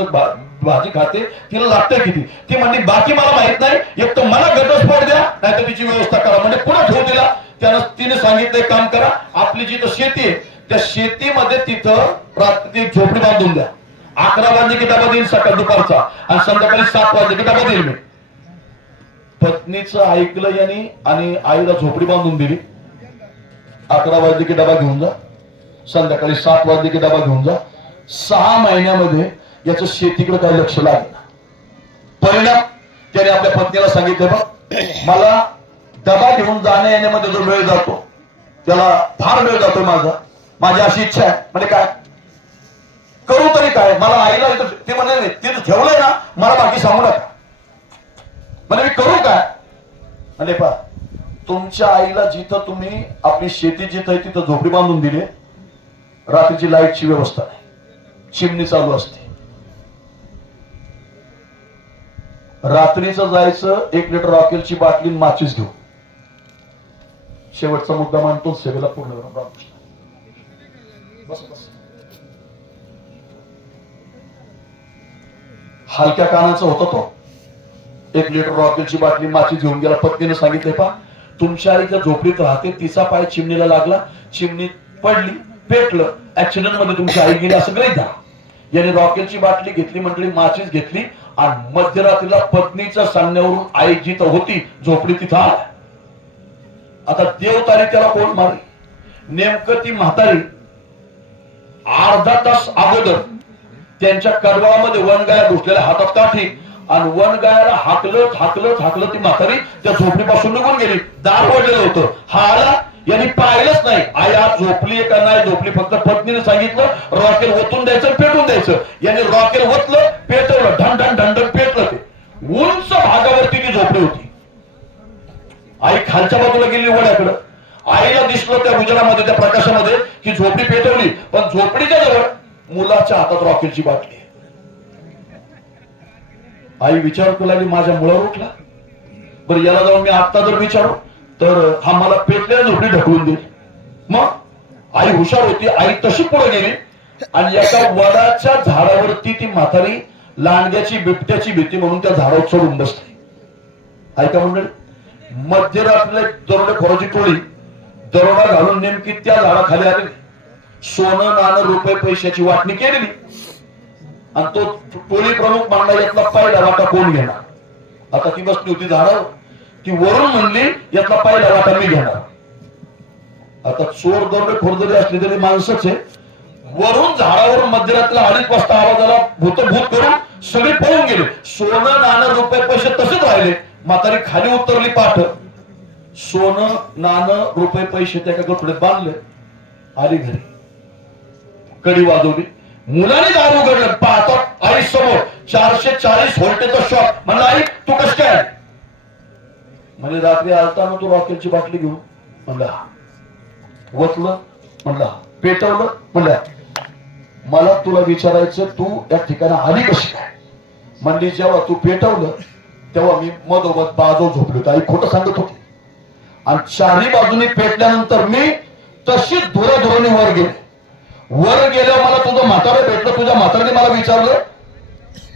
भाजी खाते, तिला लागतंय किती. ती म्हणली बाकी मला माहित नाही, एक तर मला घटस्फोट द्या नाही तर तिची व्यवस्था करा. म्हणजे पुढे ठेवून दिला. त्यानं तिने सांगितलंय काम करा, आपली जिथं शेती आहे त्या शेतीमध्ये तिथं रात्री झोपडी बांधून द्या. 11 वाजले की डबा देईल सकाळ दुपारचा, आणि संध्याकाळी 7 वाजले की डबा देईल मी. पत्नीचं ऐकलं यांनी आणि आईला झोपडी बांधून दिली. 11 वाजले की डबा घेऊन जा, संध्याकाळी 7 वाजले की डबा घेऊन जा. 6 महिन्यामध्ये याचं शेतीकडे काही लक्ष लागेल. परिणाम त्याने आपल्या पत्नीला सांगितलं, बघ मला डबा घेऊन जाण्या येण्यामध्ये जो वेळ जातो त्याला फार वेळ जातोय माझी अशी इच्छा आहे. म्हणजे काय करू तरी काय, मला आईला ते म्हणे तिथं ठेवलंय ना, मला बाकी सांगू नका. म्हणजे मी करू काय? म्हणजे पा तुमच्या आईला जिथं तुम्ही आपली शेती जिथं आहे तिथं झोपडी बांधून दिली, रात्रीची लाईटची व्यवस्था नाही, चिमणी चालू असते, रात्रीचं जायचं 1 लिटर रॉकेलची बाटली माचीस घेऊ. शेवटचा मुद्दा मांडतो, सेवेला पूर्ण रामकृष्ण. बस बस. हलक्या कानाचा होता तो. 1 लिटर रॉकेलची बाटली माचीस घेऊन गेला. पत्नीने सांगितले, पा तुमच्या आईच्या झोपडीत राहते, तिचा पाय चिमणीला लागला, चिमणी पडली, पेटलं, ऍक्सिडेंट मध्ये तुमची आई गेली असं गृहीत धरा. याने रॉकेलची बाटली घेतली, मंडळी माचीस घेतली, आणि मध्यरात्रीला पत्नीच्या सांगण्यावरून आई जिथं होती झोपडी तिथं आला. आता देवतारी त्याला कोण मारली? नेमकं ती म्हातारी अर्धा तास अगोदर त्यांच्या कडवामध्ये वनगाया घुसलेल्या, हातात काठी, आणि वनगायाला हाकलत हाकलत हाकलत ती म्हातारी त्या झोपडीपासून निघून गेली. दार ओढलेलं होतं. हा आला, यांनी पाहिलंच नाही आई आज झोपली का नाही झोपली, फक्त पत्नीने सांगितलं रॉकेल ओतून द्यायचं पेटून द्यायचं. यांनी रॉकेल ओतलं, पेटवलं, ढण ढण ढण पेटलं. ते उंच भागावरती ती झोपडी होती. आई खालच्या बाजूला गेली वड्याकडं. आईला दिसलं त्या उजेडामध्ये, त्या प्रकाशामध्ये की झोपडी पेटवली, पण झोपडीच्या जवळ मुलाच्या हातात रॉकेलची बाटली. आई विचार करू लागली, माझ्या मुळावर उठला, बरं याला जाऊन मी आता जर विचारू तर हा मला पेटलेल्या झोपडी ढकलून देईल. मग आई हुशार होती, आई तशी पुढे गेली आणि एका वडाच्या झाडावरती ती म्हातारी लांडग्याची बिबट्याची भीती म्हणून त्या झाडावर चढून बसली. ऐका मंडळी, मध्यरात्रीला दरोडेखोराची टोळी दरोडा घालून नेमकी त्या झाडाखाली आलेली, सोनं नाणं रुपये पैशाची वाटणी केलेली आणि तो टोळी प्रमुख मांडला यातला पहिला वाटा कोण घेणार. आता ती बसली होती झाडावर, ती वरून म्हणली यातला पहिला वाटा मी घेणार. आता चोर दरोडेखोर जरी असले तरी माणसंच आहे. वरून झाडावरून मध्यरात्रीला 2:30 वाजता आवाज आला, भूत करून सगळे पळून गेले. सोनं नाणं रुपये पैसे तसेच राहिले. म्हातारी खाली उतरली पाठ, सोनं नाणं रुपये पैसे त्या एका कपड्यात बांधले, आली घरी, कडी वाजवली, मुलाने दार उघडलं, पाहतात आई समोर 440 व्होल्टेजचा शॉक. म्हणलं आई तू कस काय? म्हणजे रात्री आलता ना तू रॉकेलची बाटली घेऊन. म्हणलं हा. वतलं? म्हणलं हा. पेटवलं? म्हणलं मला तुला विचारायचं तू या ठिकाणी आली कशी काय? म्हणली जेव्हा तू पेटवलं तेव्हा मी मधोमध बाजू झोपलो होतो. आई खोटं सांगत होती. आणि चारही बाजूनी पेटल्यानंतर मी तशीच धुराधुराने वर गेले. वर गेल्यावर मला तुझं म्हातारं भेटलं. तुझ्या म्हातारीने मला विचारलं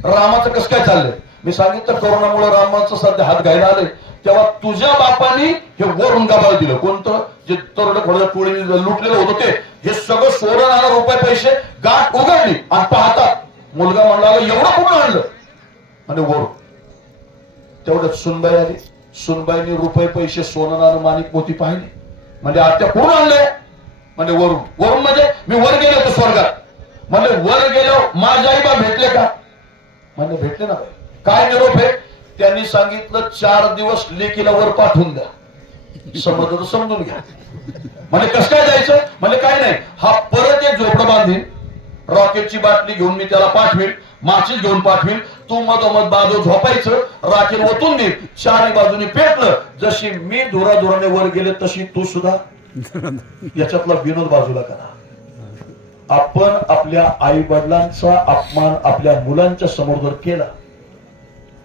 रामाचं कसं काय चाललंय. मी सांगितलं कोरोनामुळे रामाचं सध्या हात घायला आले. तेव्हा तुझ्या बापानी हे वरून गबाळ दिलं. कोणतं? जे दरोडेखोराच्या टोळीने लुटलेलं होतं ते. हे सगळं सोनं नाणं रुपये पैसे गाठ उघडली आणि पाहतात मुलगा म्हणला एवढं कुठं आणलं आणि वरून. तेवढ्यात सुनबाई आली. सुनबाईने रुपये पैसे सोनं नाणं माणिक मोती पाहिले. म्हणजे आत्या कोण आणलंय? म्हणजे वरून. वरून म्हणजे मी वर गेलो होतो स्वर्गात. म्हणजे वर गेलो माझ्या आई बा भेटले का? म्हणजे भेटले ना. काय निरोप आहे? त्यांनी सांगितलं 4 दिवस लेकीला वर पाठवून द्या. समजलं समजून घ्या. म्हणजे कसं काय जायचं? म्हणजे काय नाही, हा परत एक झोपडं बांधील, रॉकेटची बाटली घेऊन मी त्याला पाठवील, माचीस घेऊन पाठवील, तू मधोमध बाजू झोपायचं, राखेल ओतून देईल, चारही बाजूने पेटलं. जशी मी धुराधुराने वर गेले तशी तू सुद्धा. याच्यातला विनोद बाजूला करा. आपण आपल्या आई वडिलांचा अपमान आपल्या मुलांच्या समोर जर केला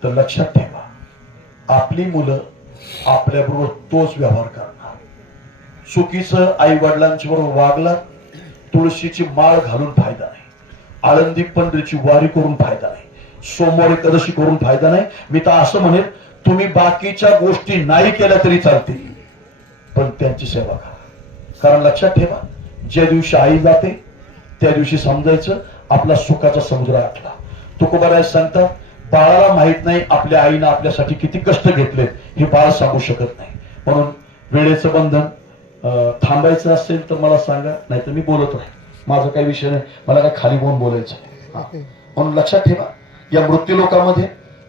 तर लक्षात ठेवा आपली मुलं आपल्याबरोबर तोच व्यवहार करणार. चुकीचं आई वडिलांच्या बरोबर वागला, तुळशीची माळ घालून फायदा नाही, आळंदी पंढरीची वारी करून फायदा नाही, सोमवार एकादशी करून फायदा नाही. मी तर असं म्हणेन तुम्ही बाकीच्या गोष्टी नाही केल्या तरी चालतील पण त्यांची सेवा करा. कारण लक्षात ठेवा ज्या दिवशी आई जाते त्या दिवशी समजायचं आपला सुखाचा समुद्र आटला. तुकोबाराय सांगतात बाळाला माहित नाही आपल्या आईनं आपल्यासाठी किती कष्ट घेतले हे बाळ सांगू शकत नाही. म्हणून वेळेचं बंधन, थांबायचं असेल तर मला सांगा, नाही तर मी बोलत राहील. माझा काही विषय नाही, मला काय खाली बोलून बोलायचं नाही. म्हणून लक्षात ठेवा या मृत्यू लोकांमध्ये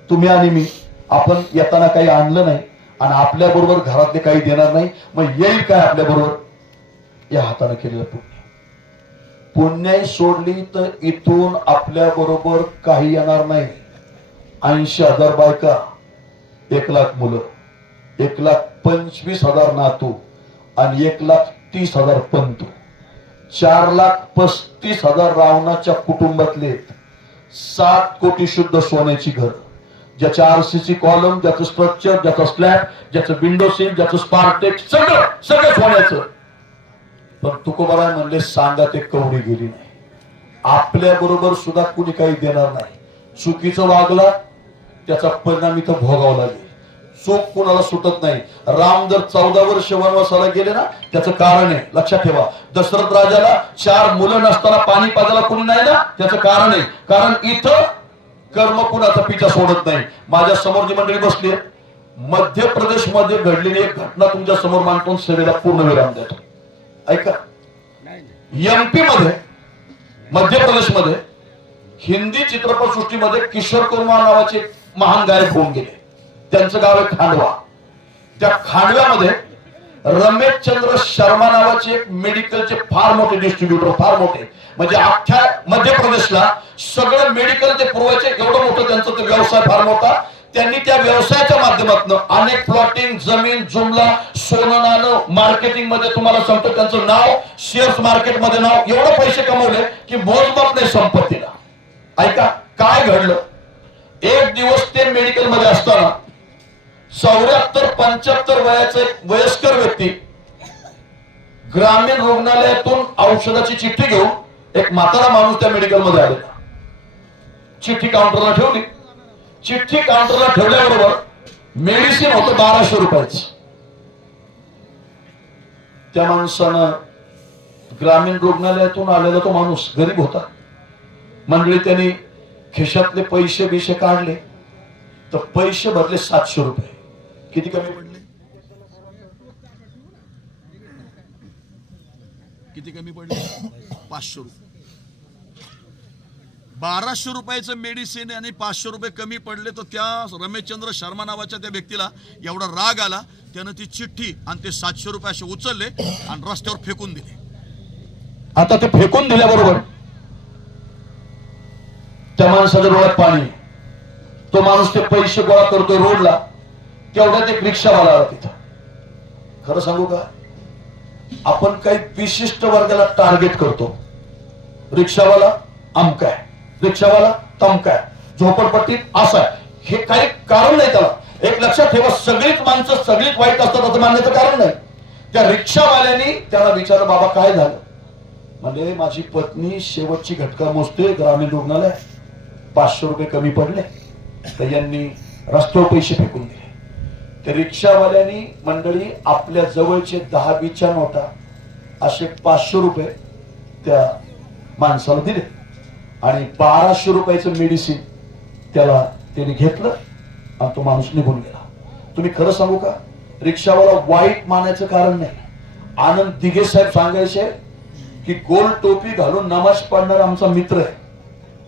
तुम्ही आणि मी आपण येताना काही आणलं नाही आणि आपल्या बरोबर घरातले काही देणार नाही. मग येईल काय आपल्या बरोबर? या हाताने केलेलं पुण्य. पुण्याई सोडली तर इथून आपल्या बरोबर काही येणार नाही. 80,000 बायका, 1,00,000 मुलं, 1,25,000 नातू आणि 1,30,000 पंतू, 4,35,000 रावणाच्या कुटुंबातले 7 कोटी शुद्ध सोन्याची घर, ज्याच्या आरसीसी कॉलम, ज्याचं स्ट्रक्चर, ज्याचा स्लॅब, ज्याचं विंडो सील, ज्याचं स्पार्टेक, सगळं सगळं सोन्याचं. पण तुकोबाराय म्हणले सांगा ते कवडी गेली नाही. आपल्या बरोबर सुद्धा कुणी काही देणार नाही. चुकीचं वागला त्याचा परिणाम इथं भोगावा लागेल. चूक कुणाला सुटत नाही. राम जर 14 वर्ष वनवासाला गेले ना त्याचं कारण आहे. लक्षात ठेवा दशरथ राजाला 4 मुलं नसताना पाणी पाजायला कुणी नाही ना त्याचं कारण आहे. कारण इथं कर्म कुणाचा पिछा सोडत नाही. माझ्या समोर जी मंडळी बसली मध्य प्रदेश मध्ये घडलेली एक घटना तुमच्या समोर मांडतो, सेवेला पूर्ण विराम देतो. ऐका, एमपी मध्ये मध्य प्रदेश मध्ये हिंदी चित्रपटसृष्टीमध्ये किशोर कुमार नावाचे महान गायक होऊन गेले. त्यांचं गाव आहे खांडवा. त्या खांडव्यामध्ये रमेशचंद्र शर्मा नावाचे एक मेडिकलचे फार मोठे डिस्ट्रीब्युटर, फार मोठे म्हणजे अख्ख्या मध्य प्रदेशला सगळं मेडिकल ते पुरवायचे. एवढं मोठं त्यांचा तो व्यवसाय फार मोठा. त्यांनी त्या व्यवसायाच्या माध्यमातून अनेक प्लॉटिंग, जमीन, जुमला, सोनं नाणं, मार्केटिंग मध्ये तुम्हाला सांगतो त्यांचं नाव, शेअर्स मार्केट मध्ये नाव, एवढे पैसे कमवले की मोजमाप नाही संपत्तीला. ऐका काय घडलं. एक दिवस ते मेडिकल मध्ये असताना 74-75 वयाचा एक वयस्कर व्यक्ती ग्रामीण रुग्णालयातून औषधाची चिठ्ठी घेऊन एक म्हातारा माणूस त्या मेडिकल मध्ये आलेला. चिठ्ठी काउंटरला ठेवली. चिठ्ठी काउंटरला ठेवल्याबरोबर मेडिसिन होतं 1200 रुपयाचं. त्या माणसानं, ग्रामीण रुग्णालयातून आलेला तो माणूस गरीब होता. मंडळी त्यांनी खिशातले पैसे बिशे काढले तर पैसे भरले 700 रुपये. किती कमी पडले? किती कमी पडले? 500 रुपये. 1200 रुपयाचं मेडिसिन आणि 500 रुपये कमी पडले. तर त्या रमेशचंद्र शर्मा नावाच्या त्या व्यक्तीला एवढा राग आला, त्यानं ती चिठ्ठी आणि ते 700 रुपये असे उचलले आणि रस्त्यावर फेकून दिले. आता ते फेकून दिल्याबरोबर त्या माणसाच्या डोळ्यात पाणी. तो माणूस ते पैसे गोळा करतोय रोडला, तेवढ्यात एक रिक्षावाला आला तिथं. खरं सांगू का, आपण काही विशिष्ट वर्गाला टार्गेट करतो. रिक्षावाला अमकाय, रिक्षावाला तमकाय, झोपडपट्टीत असाय, हे काही कारण नाही त्याला. एक लक्षात ठेवा, सगळीच माणसं सगळीच वाईट असतात असं मानण्याचं कारण नाही. त्या रिक्षावाल्याने त्याला विचारलं, बाबा काय झालं? म्हणजे माझी पत्नी शेवटची घटका मोजते, ग्रामीण रुग्णालय, 500 रुपये कमी पडले, तर यांनी रस्त्यावर पैसे फेकून दिले. त्या रिक्षावाल्यांनी मंडळी आपल्या जवळचे 10-20च्या नोटा असे 500 रुपये त्या माणसाला दिले आणि 1200 रुपयाचं मेडिसिन त्याला त्याने घेतलं आणि तो माणूस निघून गेला. तुम्ही खरं सांगू का, रिक्षावाला वाईट मानायचं कारण नाही. आनंद दिघे साहेब सांगायचे की गोल टोपी घालून नमाज पडणारा आमचा मित्र आहे,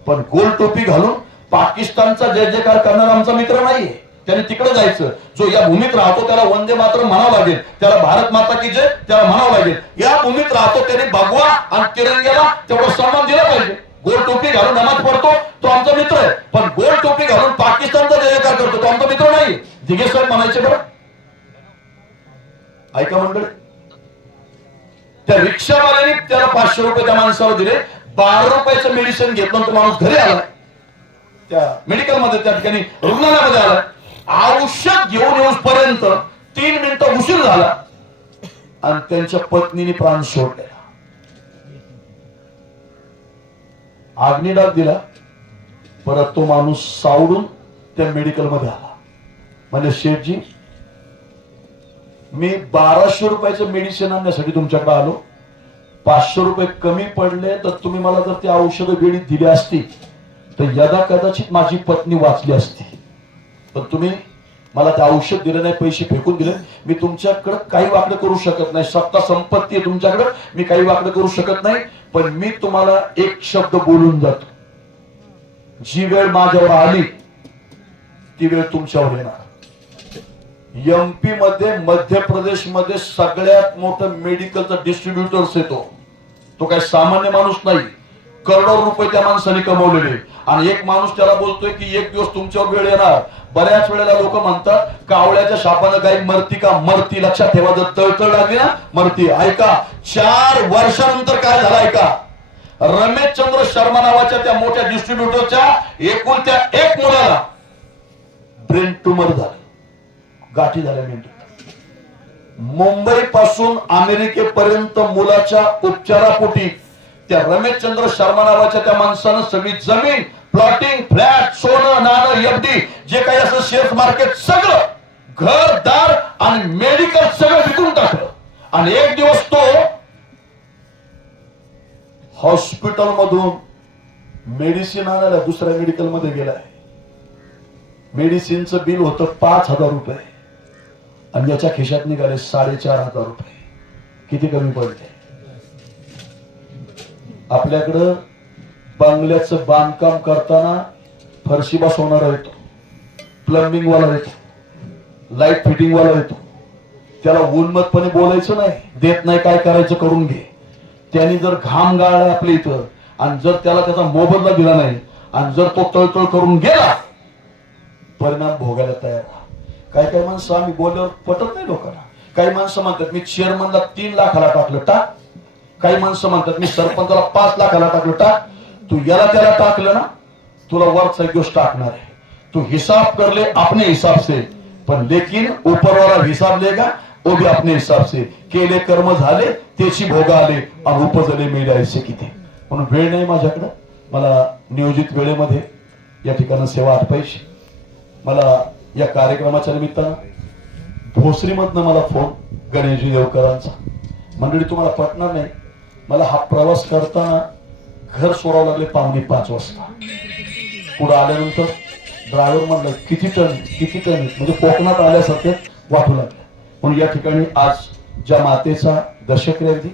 पण गोल टोपी घालून पाकिस्तानचा जय जयकार करणारा आमचा मित्र नाहीये. त्याने तिकडे जायचं. जो या भूमीत राहतो त्याला वंदे मातरम म्हणावं लागेल, त्याला भारत माता की जय त्याला म्हणावं लागेल. या भूमीत राहतो त्याने भगवा आणि तिरंग्याला तेवढा सन्मान दिला पाहिजे. गोल टोपी घालून नमाज पडतो तो आमचा मित्र आहे, पण गोल टोपी घालून पाकिस्तानचा जय जयकार करतो तो आमचा मित्र नाही. दिघे साहेब म्हणायचे बरं. ऐका मंडळी, त्या रिक्षावाल्याने त्याला 500 रुपये त्या माणसाला दिले. 12 रुपयाचं मेडिसिन घेतलं, तो माणूस घरी आला. त्या मेडिकल मध्ये, त्या ठिकाणी रुग्णालयामध्ये आला. औषध घेऊन येऊपर्यंत 3 मिनिटं उशीर झाला आणि त्यांच्या पत्नीने प्राण सोडलेला. अग्निडाग दिला. परत तो माणूस सावरून त्या मेडिकल मध्ये आला. म्हणजे शेठजी, मी 1200 रुपयाचं मेडिसिन आणण्यासाठी तुमच्याकडे आलो, 500 रुपये कमी पडले, तर तुम्ही मला जर ते औषध वेळी दिली असती तर यदा कदाचित माझी पत्नी वाचली असती. पण तुम्ही मला ते औषध दिलं नाही, पैसे फेकून दिले. मी तुमच्याकडे काही वाकडं करू शकत नाही. सत्ता संपत्ती आहे तुमच्याकडे, मी काही वाकडं करू शकत नाही. पण मी तुम्हाला एक शब्द बोलून जातो, जी वेळ माझ्यावर आली ती वेळ तुमच्यावर येणार. एमपी मध्ये, मध्य प्रदेश मध्ये सगळ्यात मोठं मेडिकलचा डिस्ट्रीब्युटर्स येतो. तो काही सामान्य माणूस नाही. करोडो रुपये त्या माणसाने कमवलेले. आणि एक माणूस त्याला बोलतोय की एक दिवस तुमच्यावर वेळ येणार. बऱ्याच वेळेला लोक म्हणतात कावळ्याच्या शापानं गाय मरती का? मरती. लक्षात ठेवा, जर तळतळ लागली ना मरती. ऐका, 4 वर्षानंतर काय झालं ऐका. रमेशचंद्र शर्मा नावाच्या त्या मोठ्या डिस्ट्रीब्युटरच्या एकूण त्या एक मुलाला ब्रेन ट्यूमर झालं, गाठी झाल्या मेंदूत. मुंबई पासून अमेरिकेपर्यंत मुलाच्या उपचारापोटी त्या रमेशचंद्र शर्मा नावाच्या त्या माणसानं सगळी जमीन, प्लॉटिंग, फ्लॅट, सोनं नाणं, एफडी, जे काही असं शेअर मार्केट, सगळं घरदार आणि मेडिकल सगळं विकून टाकलं. आणि एक दिवस तो हॉस्पिटल मधून मेडिसिन आणायला दुसऱ्या मेडिकल मध्ये गेलाय. मेडिसिनचं बिल होतं 5,000 रुपये आणि याच्या खिशात निघाले 4,500 रुपये. किती कमी पडले? आपल्याकडं बंगल्याचं बांधकाम करताना फरशी बसवणारा येतो, प्लंबिंग वाला येतो, लाईट फिटिंग वाला येतो. त्याला उन्मतपणे बोलायचं नाही, देत नाही काय करायचं करून घे. त्यांनी जर घाम गाळला आपल्या इथं आणि जर त्याला त्याचा मोबदला दिला नाही आणि जर तो तळतळ करून गेला, परिणाम भोगायला तयार. काही काही माणसं आम्ही बोलल्यावर पटत नाही लोकांना. काही माणसं म्हणतात मी चेअरमनला 3 लाखाला टाकलं टाक. काही माणसं म्हणतात मी सरपंचाला 5 लाखाला टाकलं टाक. तू याला त्याला टाकलं ना, तुला वरचा एक गोष्ट टाकणार आहे. तू हिसाब कर ले अपने हिसाब से, पण लेकिन ऊपर वाला हिसाब लेगा वो भी अपने हिसाब से केले कर्म झाले त्याची भोग आले आणि उपजले मेले ऐसे किती. म्हणून वेळ नाही माझ्याकडे. मला नियोजित वेळेमध्ये या ठिकाणी सेवा आटपायची. मला या कार्यक्रमाच्या निमित्तानं भोसरीमधनं मला फोन गणेशजी देवकरांचा. मंडळी तुम्हाला पटणार नाही, मला हा प्रवास करताना घर सोडावं लागले 4:45 वाजता. पुढे आल्यानंतर ड्रायव्हर म्हणलं किती टन म्हणजे कोकणात आल्यासारखे वाटू लागले. म्हणून या ठिकाणी आज ज्या मातेचा दशक्रियाविधी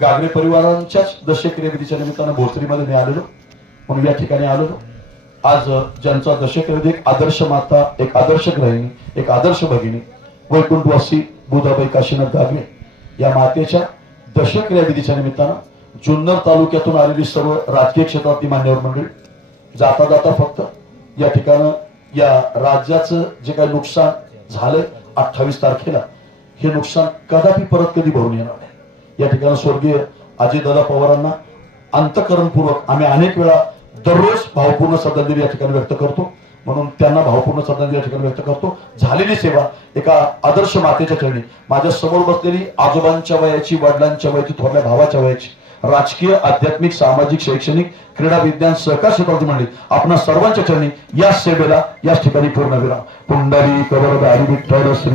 गागरे परिवारांच्याच दशक्रियाविधीच्या निमित्तानं भोसरीमध्ये मी आलेलो. म्हणून या ठिकाणी आलेलो. आज ज्यांचा दशक्रियाविधी एक आदर्श माता, एक आदर्श गृहिणी, एक आदर्श भगिनी वैकुंठवासी बुधाबाई काशीनाथ गागरे या मातेच्या दशक्रियाविधीच्या निमित्तानं जुन्नर तालुक्यातून आलेली सर्व राजकीय क्षेत्रातली मान्यवर मंडळी जाता जाता फक्त या ठिकाणं या राज्याचं जे काही नुकसान झालंय 28 तारखेला, हे नुकसान कदापि परत कधी भरून येणार नाही. या ठिकाणी स्वर्गीय अजितदादा पवारांना अंतःकरणपूर्वक आम्ही अनेक वेळा दररोज भावपूर्ण श्रद्धांजली या ठिकाणी व्यक्त करतो. म्हणून त्यांना भावपूर्ण श्रद्धांजली या ठिकाणी व्यक्त करतो. झालेली सेवा एका आदर्श मातेच्या चरणी, माझ्या समोर बसलेली आजोबांच्या वयाची, वडिलांच्या वयाची, थोरल्या भावाच्या वयाची, राजकीय, आध्यात्मिक, सामाजिक, शैक्षणिक, क्रीडा, विज्ञान, सहकार क्षेत्रातील मंडळी, आपणा सर्वांच्या चरणी या सेवेला याच ठिकाणी पूर्ण विराम. पुंडरी कवरधारी विठ्ठल श्री